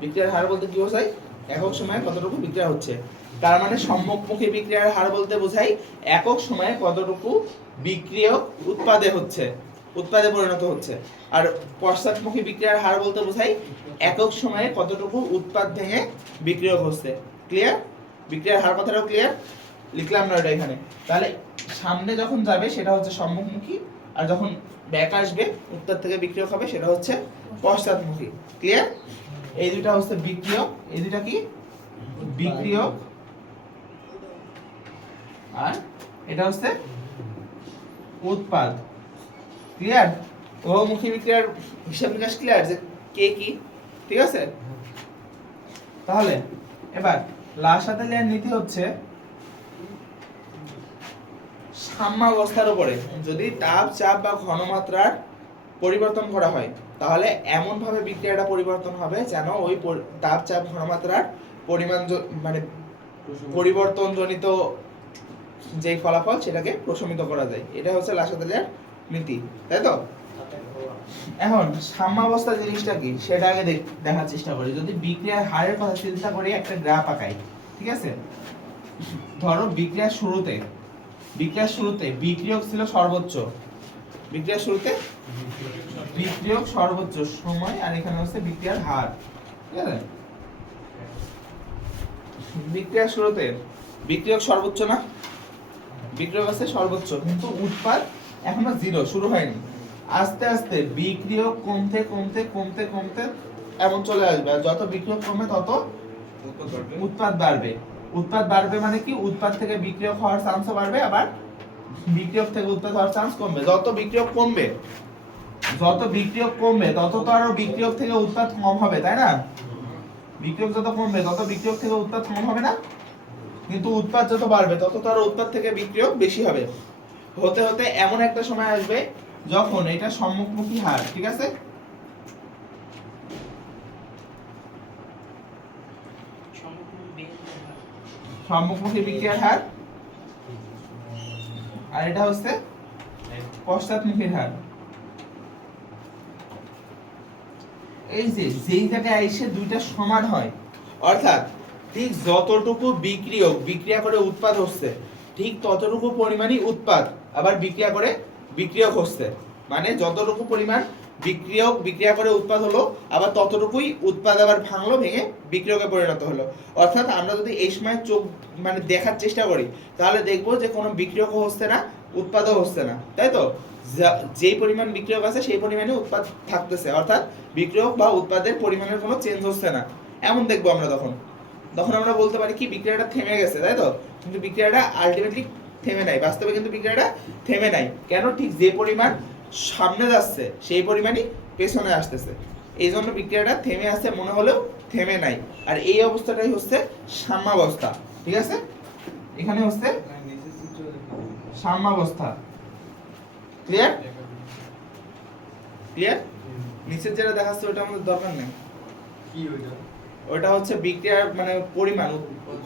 বিক্রিয়ার হার বলতে কি বোঝায়? একক সময়ে কতটুকু বিক্রিয়া হচ্ছে। তার মানে সম্মুখমুখী বিক্রিয়ার হার বলতে বোঝাই একক সময়ে কতটুকু বিক্রিয়ক উৎপাদে হচ্ছে, উৎপাদে পরিণত হচ্ছে। আর পশ্চাৎমুখী বিক্রিয়ার হার বলতে বোঝাই একক সময়ে কতটুকু উৎপাদ ভেঙে বিক্রিয়ক হচ্ছে। ক্লিয়ার? বিক্রিয়ার হার কথাটাও ক্লিয়ার? লিখলাম না এটা এখানে। তাহলে সামনে যখন যাবে সেটা হচ্ছে সম্মুখমুখী, আর যখন ব্যাক আসবে উত্তর থেকে বিক্রিয়ক হবে সেটা হচ্ছে পশ্চাৎমুখী। ক্লিয়ার? এই দুটো হচ্ছে বিক্রিয়ক, এই দুটো কি? বিক্রিয়ক, আর এটা হচ্ছে উৎপাদ। ক্লিয়ার? উভমুখী বিক্রিয়ার হিসাব নিকাশ ক্লিয়ার যে কে কি, ঠিক আছে? তাহলে এবার লা-শাতেলিয়ান নীতি হচ্ছে সাম্যাবস্থার উপরে যদি তাপ, চাপ বা ঘনমাত্রার পরিবর্তন করা হয়, তাহলে এমন ভাবে বিক্রিয়াটা পরিবর্তন হবে যেন ওই তাপ, চাপ, ঘনমাত্রার পরিমাণ মানে পরিবর্তনজনিত যে ফলাফল সেটাকে প্রশমিত করা যায়। এটা হচ্ছে লা-শাতেলিয়ান নীতি, তাই তো? এখন সাম্যাবস্থা জিনিসটা কি সেটা আগে দেখার চেষ্টা করি। যদি বিক্রিয়ার হারের কথা চিন্তা করি, একটা গ্রাফ আঁকাই, ঠিক আছে? ধরো বিক্রিয়ার শুরুতে বিক্রিয়ক ছিল সর্বোচ্চ, বিক্রিয়ার শুরুতে বিক্রিয়ক সর্বোচ্চ সময়, আর এখানে হচ্ছে বিক্রিয়ার হার, ঠিক আছে? বিক্রিয়ার শুরুতে বিক্রিয়ক সর্বোচ্চ না, বিক্রিয়ক আছে সর্বোচ্চ, কিন্তু উৎপাদ এখনো 0, শুরু হয়নি। আস্তে আস্তে বিক্রিয়ক কমতে কমতে কমতে কমতে এমন চলে আসবে, আর যত বিক্রিয়ক কমে তত উৎপাদ বাড়বে। উৎপাদ বাড়বে মানে কি? উৎপাদ থেকে বিক্রিয়ক হওয়ার চান্সও বাড়বে, আবার বিক্রিয়ক থেকে উৎপাদ হওয়ার চান্স কমবে। যত বিক্রিয়ক কমবে তত তো আরো বিক্রিয়ক থেকে উৎপাদ কম হবে, তাই না? বিক্রিয়ক যত কমবে তত বিক্রিয়ক থেকে উৎপাদ কম হবে না? কিন্তু উৎপাদ যত বাড়বে তত তো আরো উৎপাদ থেকে বিক্রিয়ক বেশি হবে। হতে হতে এমন একটা সময় আসবে যখন এটা সম্মুখমুখী হার, ঠিক আছে? সম্মুখমুখী বিক্রিয়ার হার, আর এটা হচ্ছে পশ্চাৎমুখীর হার। এই যে যেই জায়গায় আইসে দুইটা সমান হয়, অর্থাৎ ঠিক যতটুকু বিক্রিয়া করে উৎপাদ হচ্ছে ঠিক ততটুকু পরিমাণই উৎপাদ আবার বিক্রিয়ক হচ্ছে, মানে যতটুকু পরিমাণ বিক্রিয়া করে উৎপাদ হলো আবার ততটুকুই উৎপাদ আবার ভাঙলো, ভেঙে বিক্রিয়কে পরিণত হলো। অর্থাৎ আমরা যদি এই সময় চোখ মানে দেখার চেষ্টা করি তাহলে দেখবো যে কোনো বিক্রিয়কও হচ্ছে না, উৎপাদও হচ্ছে না, তাই তো? যেই পরিমাণ বিক্রিয়ক আছে সেই পরিমাণে উৎপাদ থাকতেছে, অর্থাৎ বিক্রিয়ক বা উৎপাদের পরিমাণের কোনো চেঞ্জ হচ্ছে না, এমন দেখবো আমরা। তখন আমরা বলতে পারি কি বিক্রিয়াটা থেমে গেছে, তাই তো? কিন্তু বিক্রিয়াটা আলটিমেটলি থেমে নাই, বাস্তবে কিন্তু বিক্রিয়াটা থেমে নাই। কেন? ঠিক যে পরিমাণ সামনে যাচ্ছে সেই পরিমাণই পেছনে আসতেছে, এই জন্য বিক্রিয়াটা থেমে আছে মনে হলেও থেমে নাই। আর এই অবস্থাটাই হচ্ছে সাম্যাবস্থা, ঠিক আছে? এখানে হচ্ছে সাম্যাবস্থা। ক্লিয়ার? নিচের যেটা দেখাচ্ছে ওটা আমাদের দরকার নেই। কি ওইটা? ওটা হচ্ছে বিক্রিয়ার মানে পরিমাণ,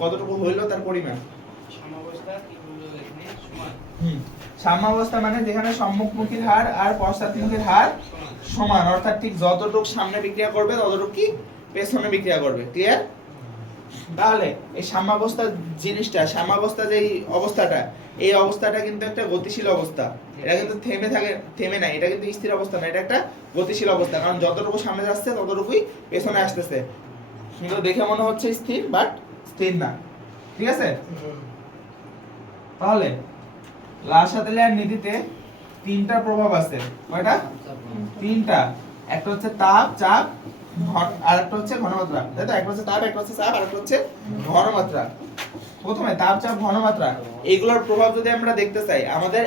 কতটুকু হইলো তার পরিমাণ। সাম্যাবস্থা কি হলো এখানে সমান। সাম্যাবস্থা মানে যেখানে সম্মুখমুখীর হার আর পশ্চাৎমুখীর হার সমান, অর্থাৎ ঠিক যতটুকু সামনে বিক্রিয়া করবে ততটুকু কি পেছনে বিক্রিয়া করবে। ক্লিয়ার? তাহলে এই সাম্যাবস্থা জিনিসটা, সাম্যাবস্থা যেই অবস্থাটা, এই অবস্থাটা কিন্তু একটা গতিশীল অবস্থা। এটা কিন্তু থেমে নাই, এটা কিন্তু স্থির অবস্থা না, এটা একটা গতিশীল অবস্থা। কারণ যতটুকু সামনে যাচ্ছে ততটুকুই পেছনে আসতেছে। কিন্তু দেখে মনে হচ্ছে স্থির, বাট স্থির না। ঠিক আছে? তাহলে লা-শাতেলিয়ার নীতিতে তিনটা প্রভাব আছে। কয়টা? তিনটা। একটা হচ্ছে তাপ, চাপ, আর একটা হচ্ছে ঘনমাত্রা, তাই তো? একটা হচ্ছে তাপ, একটা হচ্ছে চাপ, আর একটা হচ্ছে ঘনমাত্রা। প্রথমে তাপ, চাপ, ঘনমাত্রা, এইগুলোর প্রভাব যদি আমরা দেখতে চাই, আমাদের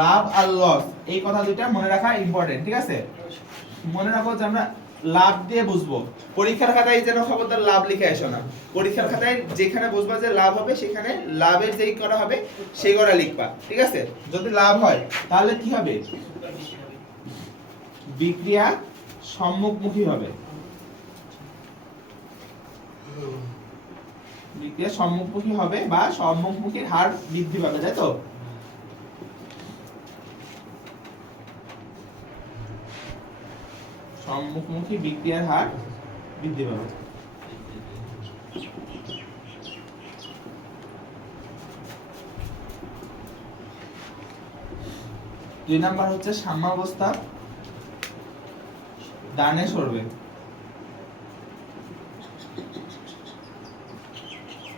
লাভ আর লস এই কথা দুইটা মনে রাখা ইম্পর্টেন্ট। ঠিক আছে? মনে রাখো যে আমরা লাভ দিয়ে বুঝবো। পরীক্ষার খাতায় যেন খবরদার লাভ লিখে আসো না। পরীক্ষার খাতায় যেখানে বুঝবা যে লাভ হবে সেখানে লাভের যেই করা হবে সেই করা লিখবা। ঠিক আছে? যদি লাভ হয় তাহলে কি হবে? বিক্রিয়া সম্মুখমুখী হবে। বিক্রিয়া সম্মুখমুখী হবে বা সম্মুখমুখীর হার বৃদ্ধি পাবে, তাই তো? সম্মুখমুখী বিক্রিয়ার হার বৃদ্ধি পাবে। দুই নাম্বার হচ্ছে সাম্যাবস্থা ডানে সরবে।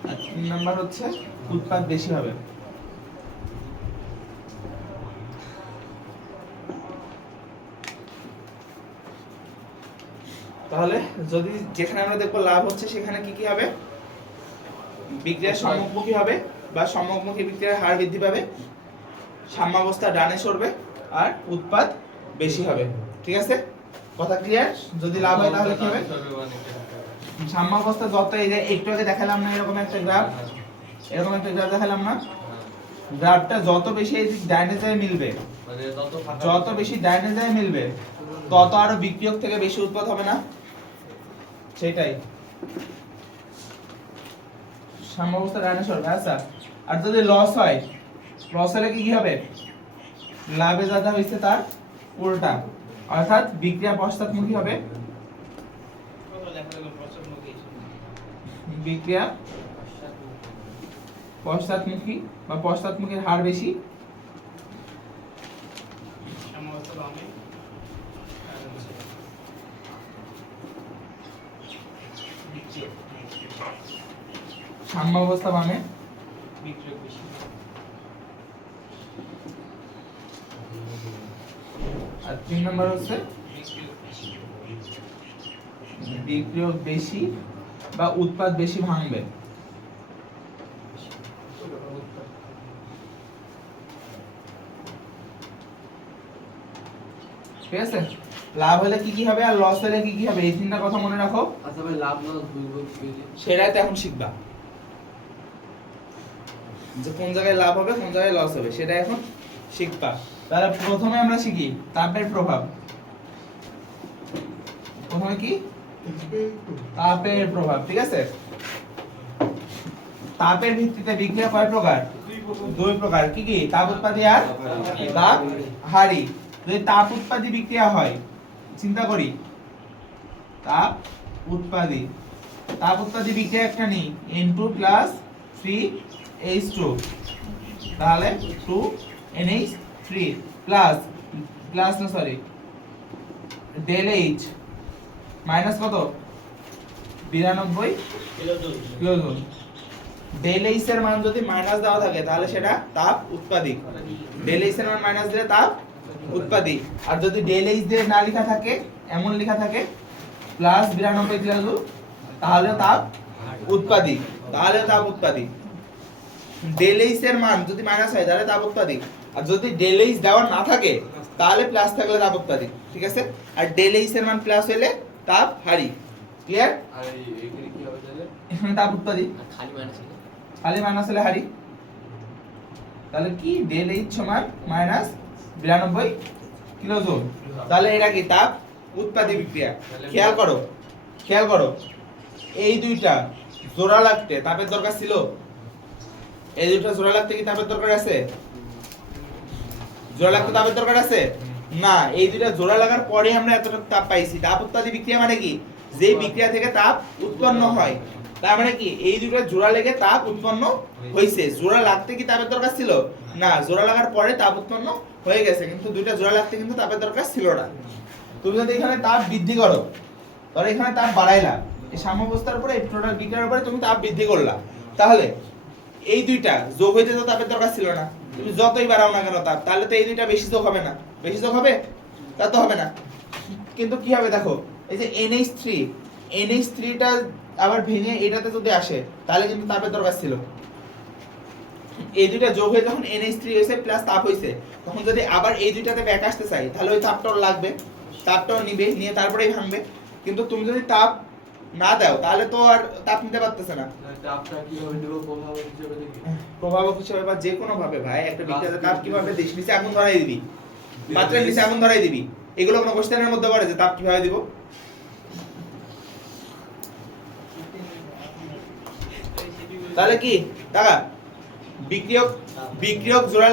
আর তিন নাম্বার হচ্ছে উৎপাদ বেশি হবে। তাহলে যদি যেখানে আমরা দেখবো লাভ হচ্ছে সেখানে কি কি হবে? বিক্রিয়া সম্মুখমুখী হবে বা সম্মুখমুখী বিক্রিয়ার হার বৃদ্ধি পাবে, সাম্যাবস্থা ডানে সরবে, আর উৎপাদ বেশি হবে। ঠিক আছে? কথা ক্লিয়ার? যদি লাভ হয় তাহলে কি হবে? সাম্যাবস্থা যত, এই যে একটু আগে দেখালাম না এরকম একটা গ্রাফ, এরকম একটা গ্রাফ দেখালাম না? গ্রাফটা যত বেশি এই ডাইনে যায় মিলবে, যত বেশি ডাইনে যায় মিলবে তত আরো বিক্রিয়ক থেকে বেশি উৎপাদ হবে না? সেটাই সাম্যাবস্থা ডাইনে সরবে। আচ্ছা, আর যদি লস হয়, লস হলে কি হবে? লাভে যা হইছে তার উল্টা, অর্থাৎ বিক্রিয়া পশ্চাৎমুখী হবে। বিক্রিয়া পশ্চাৎমুখী বা পশ্চাৎমুখীর হার বেশি। সাম্যাবস্থা বামে, বিক্রিয়ক বেশি। আর তিন নাম্বার হচ্ছে বিক্রিয়ক বেশি বা উৎপাদ বেশি ভাঙবে। ঠিক আছে? লাভ হলে কি কি হবে আর লস হলে কি কি হবে, এই তিনটা কথা মনে রাখো। আচ্ছা ভাই, লাভ লস বুঝবো কি? সেটাই তো এখন শিখবা, যে কোন জায়গায় লাভ হবে কোন জায়গায় লস হবে সেটা এখন শিখবা। তাহলে প্রথমে আমরা শিখি তাপের প্রভাব। প্রথমে কি? তাপের প্রভাব। ঠিক আছে? তাপের ভিত্তিতে বিক্রিয়া কয় প্রকার? দুই প্রকার। কি কি? তাপ উৎপাদী আর তাপ হারি। যদি তাপ উৎপাদী বিক্রিয়া হয়, চিন্তা করি, তাপ উৎপাদী। তাপ উৎপাদী বিক্রিয়া একটা নেই N2 প্লাস 3H2, তাহলে 2NH3 প্লাস প্লাস না সরি ডেল H মাইনাস কত 92 কিলোজুল। ডেল H এর মান যদি মাইনাস দেওয়া থাকে তাহলে সেটা তাপ উৎপাদী। ডেল H এর মান মাইনাস দিলে তাপ উৎপাদী। আর যদি ডেল H দিয়ে না লেখা থাকে, এমন লেখা থাকে প্লাস 92 কিলোজুল, তাহলে তাপ উৎপাদী। তাহলে তাপ উৎপাদী। ডেল H এর মান যদি মাইনাস হয় তাহলে তাপ উৎপাদী। আর যদি ডেল H দেওয়া না থাকে তাহলে প্লাস থাকলে তাপ উৎপাদী। ঠিক আছে? আর ডেল H এর মান প্লাস হলে তাপ হারি। ক্লিয়ার? আর এখানে কি হবে তাহলে? এখানে তাপ উৎপাদী, খালি মাইনাস খালি মাইনাস হলে হারি। তাহলে কি ডেল H সমান মাইনাস 92 কিলোজুল। তাহলে এটা কি তাপ উৎপাদী বিক্রিয়া। খেয়াল করো, খেয়াল করো, এই দুইটা জোড়া লাগতে তাপের দরকার ছিল? এই দুইটা জোড়া লাগতে কি তাপের দরকার আছে? জোড়া লাগতে তাপের দরকার আছে না। এই দুইটা জোড়া লাগার পরে আমরা এতটুকু তাপ পাইছি। তাপ উৎপাদী বিক্রিয়া মানে কি? যে বিক্রিয়া থেকে তাপ উৎপন্ন হয়, তার মানে কি এই দুটো জোড়া লেগে তাপ উৎপন্ন হয়েছে। জোড়া লাগতে কি তাপের দরকার ছিল? না, জোড়া লাগার পরে তাপ উৎপন্ন হয়ে গেছে, কিন্তু দুইটা জোড়া লাগতে কিন্তু তাপের দরকার ছিল না। তুমি যদি এখানে তাপ বৃদ্ধি করো, ধরো এখানে তাপ বাড়াইলা, এই সাম্যাবস্থার উপরে এই টোটাল বিক্রিয়ার উপরে তুমি তাপ বৃদ্ধি করলা, তাহলে এই দুইটা যোগ হইতে তো তাপের দরকার ছিল না। তুমি যতই বাড়াও না কেন তাপ, তাহলে তো এই দুইটা বেশি যোগ হবে না। বেশি যোগ হবে? তা তো হবে না। কিন্তু কি হবে দেখো, এই যে NH3 টা আবার ভেঙে এটাতে যদি আসে তাহলে কিন্তু তাপের দরকার ছিল। এই দুইটা যোগ হয়ে যখন NH3 হয়েছে প্লাস তাপ হয়েছে, তখন যদি আবার এই দুইটাতে ব্যাক আসতে চাই তাহলে ওই তাপটাও লাগবে, তাপটাও নিবে, নিয়ে তারপরেই ভাঙবে। কিন্তু তুমি যদি তাপ না দাও তাহলে তো আর তাপ নিতে পারতেছে না। তাপটা কিভাবে দেব? প্রভাব হিসেবে দেখি। প্রভাবক হিসেবে বা যে কোনো ভাবে ভাই, একটা বিক্রিয়াতে তাপ কিভাবে দিস? নিচে আগুন ধরাই দিবি, পাত্রের নিচে আগুন ধরাই দিবি, এগুলো কোনো কোশ্চেনের মধ্যে পড়ে যে তাপ কিভাবে দিব? তাহলে কি টাকা বিক্রিয়ক জোড়া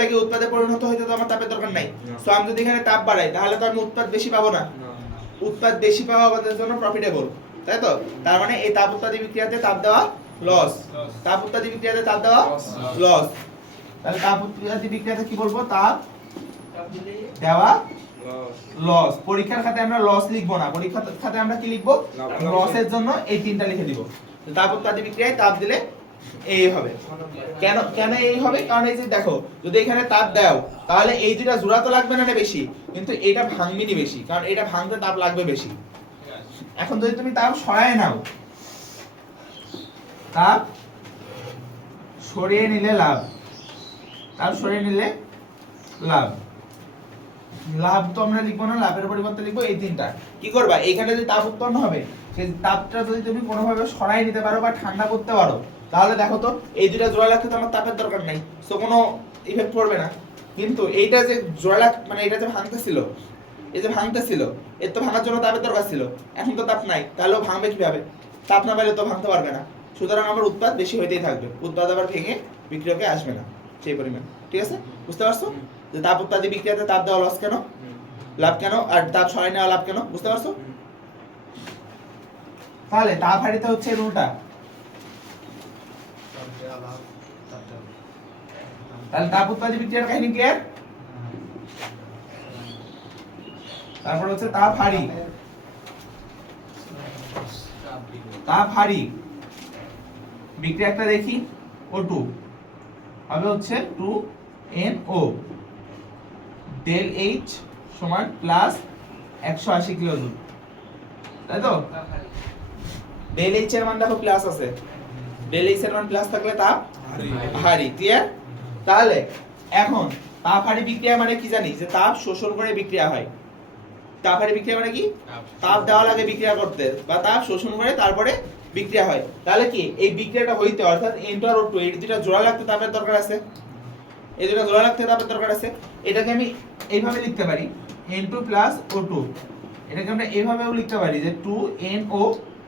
লেগে উৎপাদে পরিণত হইতে তো আমার তাপের দরকার নাই। সো আমি যদি এখানে তাপ বাড়াই তাহলে তো আমি উৎপাদ বেশি পাবো না। উৎপাদ বেশি পাওয়া আমাদের জন্য প্রফিটেবল, তাই তো? তার মানে এই তাপ উৎপাদী বিক্রিয়াতে তাপ দেওয়া লস, তাপ উৎপাদী বিক্রিয়াতে তাপ দেওয়া লস। তাহলে তাপ উৎপাদী বিক্রিয়াতে কি বলবো? তাপ দেওয়া লস। পরীক্ষার খাতে আমরা লস লিখবো না, পরীক্ষার খাতে আমরা কি লিখবো? লসের জন্য এই তিনটা লিখে দিব। তাপ উৎপাদী বিক্রিয়ায় তাপ দিলে এই হবে। কেন কেন এই হবে? কারণ এই যে দেখো, যদি এখানে তাপ দাও তাহলে এই দুটা জোড়া তো লাগবে না বেশি, কিন্তু এটা ভাঙবিনি বেশি, কারণ এটা ভাঙতে তাপ লাগবে বেশি। এখন যদি তুমি তাপ সরায় নাও, তাপ সরিয়ে নিলে লাভ, তাপ সরিয়ে নিলে লাভ। লাভ তো আমরা লিখবো না, লাভের পরিবর্তে লিখবো এই তিনটা। কি করবা? এখানে যে তাপ উৎপন্ন হবে সেই তাপটা যদি তুমি কোনোভাবে সরাই নিতে পারো বা ঠান্ডা করতে পারো, তাহলে দেখো তো এই দুটা জোড়া লাগতে তো আমার তাপের দরকার নাই, সো কোনো ইফেক্ট পড়বে না। কিন্তু এইটা যে জোড়া লাগ মানে এটা যে ভাঙতেছিল, এই যে ভাঙতেছিল, এর তো ভাঙার জন্য তাপের দরকার ছিল। এখন তো তাপ নাই, তাহলেও ভাঙবে কিভাবে? তাপ না পাইলে তো ভাঙতে পারবে না। সুতরাং আমার উৎপাদ বেশি হইতেই থাকবে, উৎপাদ আবার ভেঙে বিক্রিয়কে আসবে না সেই পরিমাণ। ঠিক আছে? বুঝতে পারছো যে তাপ উৎপাদী বিক্রিয়াতে তাপ দেওয়া লস কেন, লাভ কেন, আর তাপ সরাই নেওয়া লাভ কেন? বুঝতে পারছো? তাহলে তাপ হারিতে হচ্ছে এর উল্টা। তাহলে তাপ উৎপাদী বিক্রিয়ার কাহিনী ক্লিয়ার? তারপর হচ্ছে তাপ হারি। তাপ হারি বিক্রিয়া একটা দেখি, O2 হবে হচ্ছে 2NO, ডেল H সমান প্লাস 180 কিলোজুল, তাই তো? ডেল H এর মান দেখো প্লাস আছে, ডেল H এর মান প্লাস থাকলে তাপ হারি। ক্লিয়ার? তাহলে এখন তাপ হারি বিক্রিয়া মানে কি জানি? যে তাপ শোষণ করে বিক্রিয়া হয়। তাপ হারি বিক্রিয়া মানে কি? তাপ দেওয়া লাগে বিক্রিয়া করতে, বা তাপ শোষণ করে তারপরে বিক্রিয়া হয়। তাহলে কি এই বিক্রিয়াটা হইতে অর্থাৎ N2 আর O2 এই দুটো জোড়া লাগতে তাপের দরকার আছে, এই দুটো জোড়া লাগতে তাপের দরকার আছে। এটাকে আমি এইভাবে লিখতে পারি N2 প্লাস O2, এটাকে আমরা এইভাবেও লিখতে পারি যে 2NO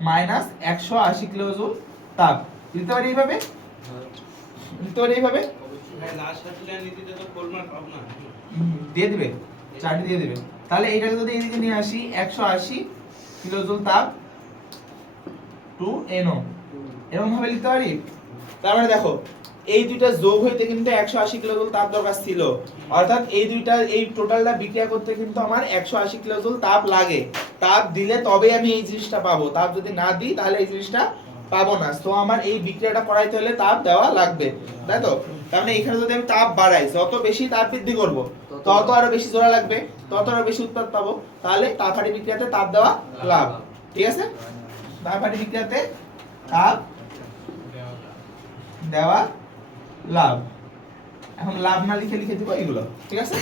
মাইনাস 180 কিলোজুল তাপ। লিখতে পারি এইভাবে, লিখতে পারি এইভাবে। দিয়ে দিবে, চারটি দিয়ে দিবে। তাহলে এটাকে যদি এদিকে নিয়ে আসি 180 কিলোজুল তাপ টু NO এরকম ভাবে লিখতে পারি। তার মানে দেখো এই দুইটা যোগ হইতে কিন্তু 180 কিলোজুল তাপ দরকার ছিল, অর্থাৎ এই দুইটা এই টোটালটা বিক্রিয়া করতে কিন্তু আমার 180 কিলোজুল তাপ লাগে। তাপ দিলে তবে আমি এই জিনিসটা পাবো, তাপ যদি না দিই তাহলে এই জিনিসটা পাবো না। তো আমার এই বিক্রিয়াটা করাইতে হলে তাপ দেওয়া লাগবে, তাই তো? তার মানে এখানে যদি আমি তাপ বাড়াই, যত বেশি তাপ বৃদ্ধি করব তত আরো বেশি জোড়া লাগবে, তত আরো বেশি উৎপাদ পাবো। তাহলে তাপহারি বিক্রিয়াতে তাপ দেওয়া লাভ, ঠিক আছে? তাপহারি বিক্রিয়াতে তাপ দেওয়া লাভ। এখন লাভ না লিখে লিখে দিব এগুলো, ঠিক আছে?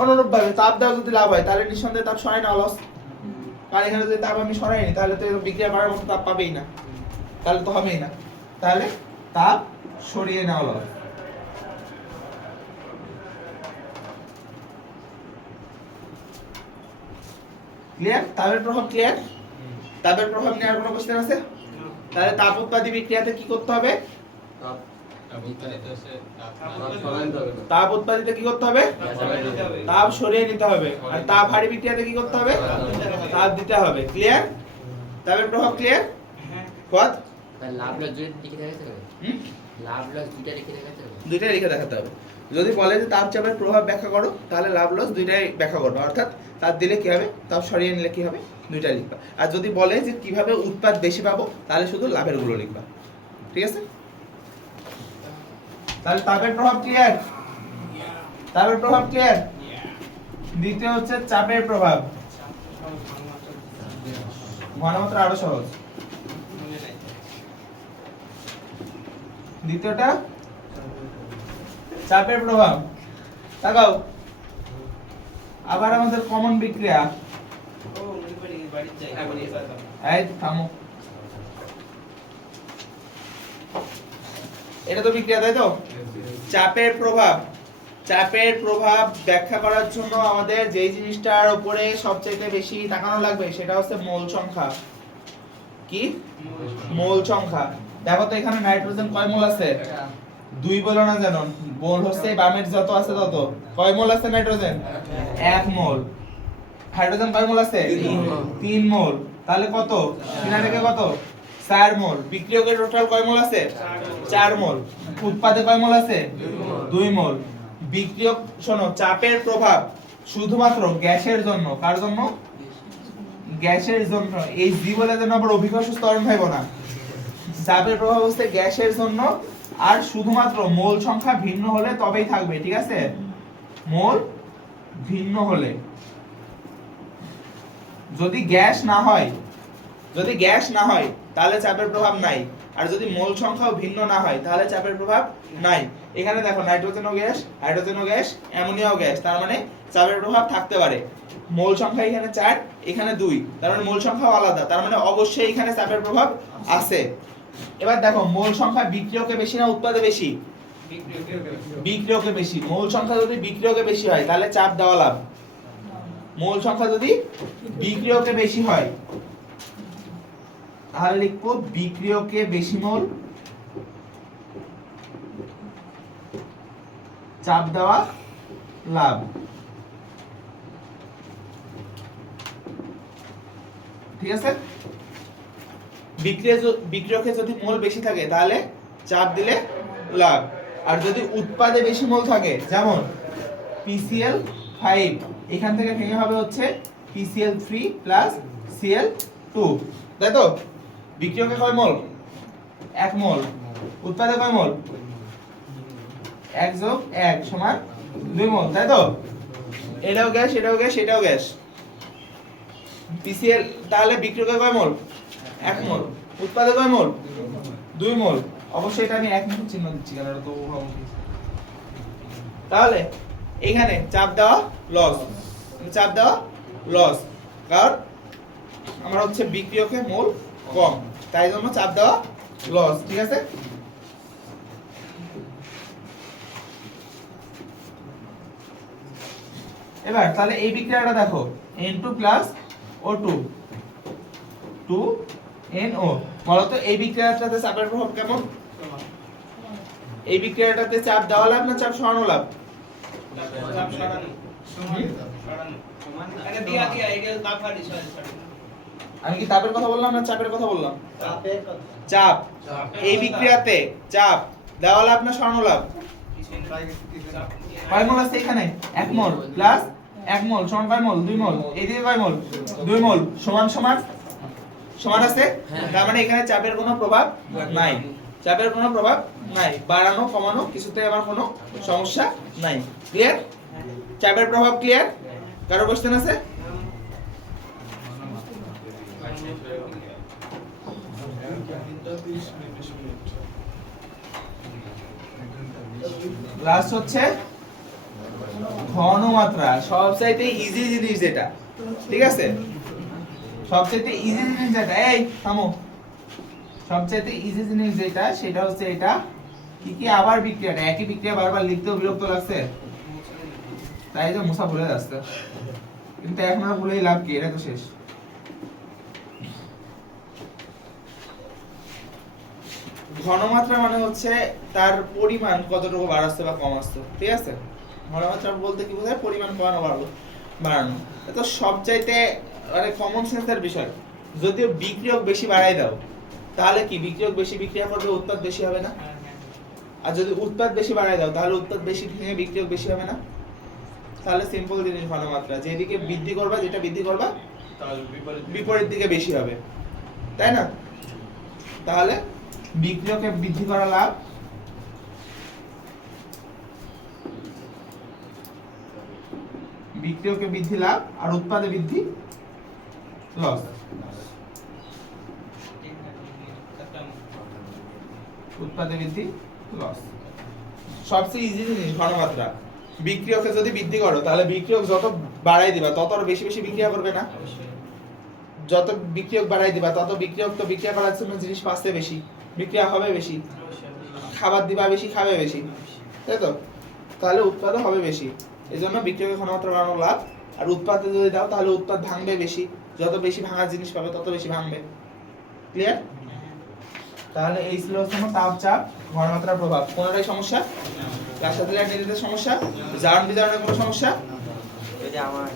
অনুরূপ ভাবে তাপ দেওয়া যদি লাভ হয় তাহলে নিঃসন্দেহে তাপ সরাই না লস, কারণ এখানে যদি তাপ আমি সরাই নি তাহলে তো বিক্রিয়া করার মতো তাপ পাবেই না, তাহলে তো হবেই না। তাহলে তাপ সরিয়ে নেওয়া লস। ক্লিয়ার? তাপের প্রভাব ক্লিয়ার? তাপের প্রভাব নিয়ে আর কোনো কোশ্চেন আছে? তাহলে তাপ উৎপাদী বিক্রিয়াতে কি করতে হবে? তাপ উৎপাদিতে কি করতে হবে? তাপ সরিয়ে নিতে হবে। আর তাপ হারি বিক্রিয়াতে কি করতে হবে? তাপ দিতে হবে। ক্লিয়ার? তাপের প্রভাব ক্লিয়ার? হোয়াট? লাভ লস দুইটা লিখে দেখাতে হবে। লাভ লস দুইটা লিখে দেখাতে হবে। দুইটাই লিখে দেখাতে হবে। যদি বলে যে তাপ চাপের প্রভাব ব্যাখ্যা করো, তাহলে লাভ লস দুইটাই ব্যাখ্যা করবে। অর্থাৎ তাপ দিলে কি হবে, তাপ সরিয়ে নিলে কি হবে, দুইটাই লিখবা। আর যদি বলে যে কিভাবে উৎপাদ বেশি পাবো, তাহলে শুধু লাভের গুলো লিখবা, ঠিক আছে? তাহলে তাপের প্রভাব ক্লিয়ার? তাপের প্রভাব ক্লিয়ার? দ্বিতীয় হচ্ছে চাপের প্রভাব। ঘনমাত্রা আরো সহজ। দ্বিতীয়টা চাপের প্রভাব। তাকাও, আবার আমাদের কমন বিক্রিয়া। এই থামো, এটা তো বিক্রিয়া, তাই তো? চাপের প্রভাব। চাপের প্রভাব ব্যাখ্যা করার জন্য আমাদের যেই জিনিসটার উপরে সবচেয়ে বেশি তাকানো লাগবে সেটা হচ্ছে মোল সংখ্যা। কি? মোল সংখ্যা। দেখো তো এখানে নাইট্রোজেন কয় মোল আছে? 2 বলো না যেন, মোল হচ্ছে বামের যত আছে তত। কয় মোল আছে নাইট্রোজেন? 1 মোল। হাইড্রোজেন কয় মোল আছে? 3 মোল। তাহলে কত? 3 থেকে কত? 4 মোল। বিক্রিয়কের টোটাল কয় মোল আছে? 4 মোল। উৎপাদে কয় মোল আছে? 2 মোল। বিক্রিয়ক, শোনো, চাপের প্রভাব শুধুমাত্র গ্যাসের জন্য। কার জন্য? গ্যাসের জন্য। এই জি বলে যেন আবার অভিকর্ষ ত্বরণ ভাইব না। চাপের প্রভাব হচ্ছে গ্যাসের জন্য, আর শুধুমাত্র মোল সংখ্যা ভিন্ন হলে তবেই থাকবে, ঠিক আছে? মোল ভিন্ন হলে। যদি গ্যাস না হয়, যদি গ্যাস না হয় তাহলে চাপের প্রভাব নাই। আর যদি মোল সংখ্যাও ভিন্ন না হয় তাহলে চাপের প্রভাব নাই। এখানে দেখো নাইট্রোজেনও গ্যাস, হাইড্রোজেনও গ্যাস, অ্যামোনিয়াও গ্যাস, তার মানে চাপের প্রভাব থাকতে পারে। মোল সংখ্যা এখানে 4, এখানে 2, তার মানে মোল সংখ্যাও আলাদা, তার মানে অবশ্যই এখানে চাপের প্রভাব আছে। এবার দেখো মোল সংখ্যা বিক্রিয়কে বেশি না উৎপাদে বেশি? বিক্রিয়কে বেশি। মোল সংখ্যা যদি বিক্রিয়কে বেশি হয় তাহলে চাপ দেওয়া লাভ। মোল সংখ্যা যদি বিক্রিয়কে বেশি হয় তাহলে লিখবো বিক্রিয়কে বেশি মোল, চাপ দেওয়া লাভ। ঠিক আছে? বিক্রিয়কে যদি মোল বেশি থাকে তাহলে চাপ দিলে লাভ। আর যদি উৎপাদে বেশি মোল থাকে, যেমন PCl5, এখান থেকে ভেঙে হবে হচ্ছে PCl3 প্লাস Cl2, তাই তো? বিক্রিয়কে কয় মোল? 1 মোল। উৎপাদে কয় মোল? 1 যোগ 1 সমান 2 মোল, তাই তো? এটাও গ্যাস, এটাও গ্যাস, এটাও গ্যাস। PCl তাহলে বিক্রিয়কে কয় মোল? 1 মোল। উৎপাদে কয় মোল? 2 মোল। অবশ্যই এটা আমি 1 মোল চিহ্ন দিচ্ছি কারণ এটা তো মুখোমুখি। তাহলে এখানে চাপ দেওয়া লস, চাপ দেওয়া লস, কারণ আমার হচ্ছে বিক্রিয়কে মোল কম, তাই জন্য চাপ দেওয়া লস। ঠিক আছে? এবার তাহলে এই বিক্রিয়াটা দেখো, N2 প্লাস O2 2NO। বলতো এই বিক্রিয়াটাতে চাপের প্রভাব কেমন? এই বিক্রিয়াটাতে চাপ দেওয়া লাভ না চাপ সরানো লাভ? চাপ সরানো। সমান। সমান। আগে দিয়া দিয়া এটা তাপ হারি সরানো। আমি কি তাপের কথা বললাম না চাপের কথা বললাম? চাপের কথা। চাপ। এই বিক্রিয়াতে চাপ দেওয়া লাভ না সরানো লাভ? কয় মোল আছে এখানে? 1 মোল প্লাস 1 মোল সমান কয় মোল? 2 মোল। এইদিকে কয় মোল? 2 মোল সমান সমান সমান আছে। তার মানে এখানে চাপের কোনো প্রভাব নাই, চাপের কোনো প্রভাব নাই, বাড়ানো কমানো কিছুতে আমার কোনো সমস্যা নাই। ক্লিয়ার? চাপের প্রভাব ক্লিয়ার? কারো কোশ্চেন আছে? লাস্ট হচ্ছে ঘনমাত্রা, সবচাইতে ইজি জিনিস যেটা, ঠিক আছে? সবচাইতে ইজি জিনিস যেটা, এই থামো, সবচাইতে ইজি জিনিস যেটা সেটা হচ্ছে এটা কি কি আবার বিক্রিয়াটা, একই বিক্রিয়া বারবার লিখতেও বিরক্ত লাগছে, তাই যে মুসা ভুলে যাচ্ছে, কিন্তু এখন আর ভুলেই লাভ কি, এটা তো শেষ। ঘনমাত্রা মানে হচ্ছে তার পরিমাণ কতটুকু বাড়াচ্ছে বা কমাচ্ছে, ঠিক আছে? ঘনমাত্রা বলতে কি বোঝায়? পরিমাণ কমানো বাড়ানো। এটা সবচাইতে মানে কমন সেন্সের বিষয়। যদিও বিক্রিয়ক বেশি বাড়াই দাও তাহলে কি বিক্রিয়ক বেশি বিক্রিয়া করবে, উৎপাদ বেশি হবে না? আর যদি উৎপাদ বেশি বাড়াই দাও তাহলে উৎপাদ বেশি ভেঙে বিক্রিয়ক বেশি হবে না? তাহলে সিম্পল জিনিস ঘনমাত্রা, যেদিকে বৃদ্ধি করবা, যেটা বৃদ্ধি করবা তার বিপরীত দিকে বেশি হবে, তাই না? তাহলে বিক্রিয়কে বৃদ্ধি করা লাভ, বিক্রিয়কে বৃদ্ধি লাভ, আর উৎপাদে বৃদ্ধি লস। উৎপাদে বৃদ্ধি লস সবচেয়ে ইজি জিনিস ঘনমাত্রা। বিক্রিয়কে যদি বৃদ্ধি করো তাহলে বিক্রিয়ক যত বাড়াই দিবা তত আরো বেশি বেশি বিক্রিয়া করবে না? যত বিক্রিয়ক বাড়াই দিবা তত বিক্রিয়ক তো বিক্রিয়া করার জন্য জিনিস পাচ্ছে বেশি, বিক্রিয়া হবে বেশি, খাবার দিবা বেশি, খাবে বেশি, তাই তো? তাহলে উৎপাদও হবে বেশি। এজন্য বিক্রিয়কের ঘনমাত্রা বাড়ানো লাভ। আর উৎপাদে যদি দাও তাহলে উৎপাদ ভাঙবে বেশি, যত বেশি ভাঙার জিনিস পাবে তত বেশি ভাঙবে। ক্লিয়ার? তাহলে এই ছিল হচ্ছে তাপ, চাপ, ঘনমাত্রার প্রভাব। কোনটাই সমস্যা? রাসায়নিক নির্দেশের সমস্যা, জারণ বিজারণের কোনো সমস্যা? এই যে আমার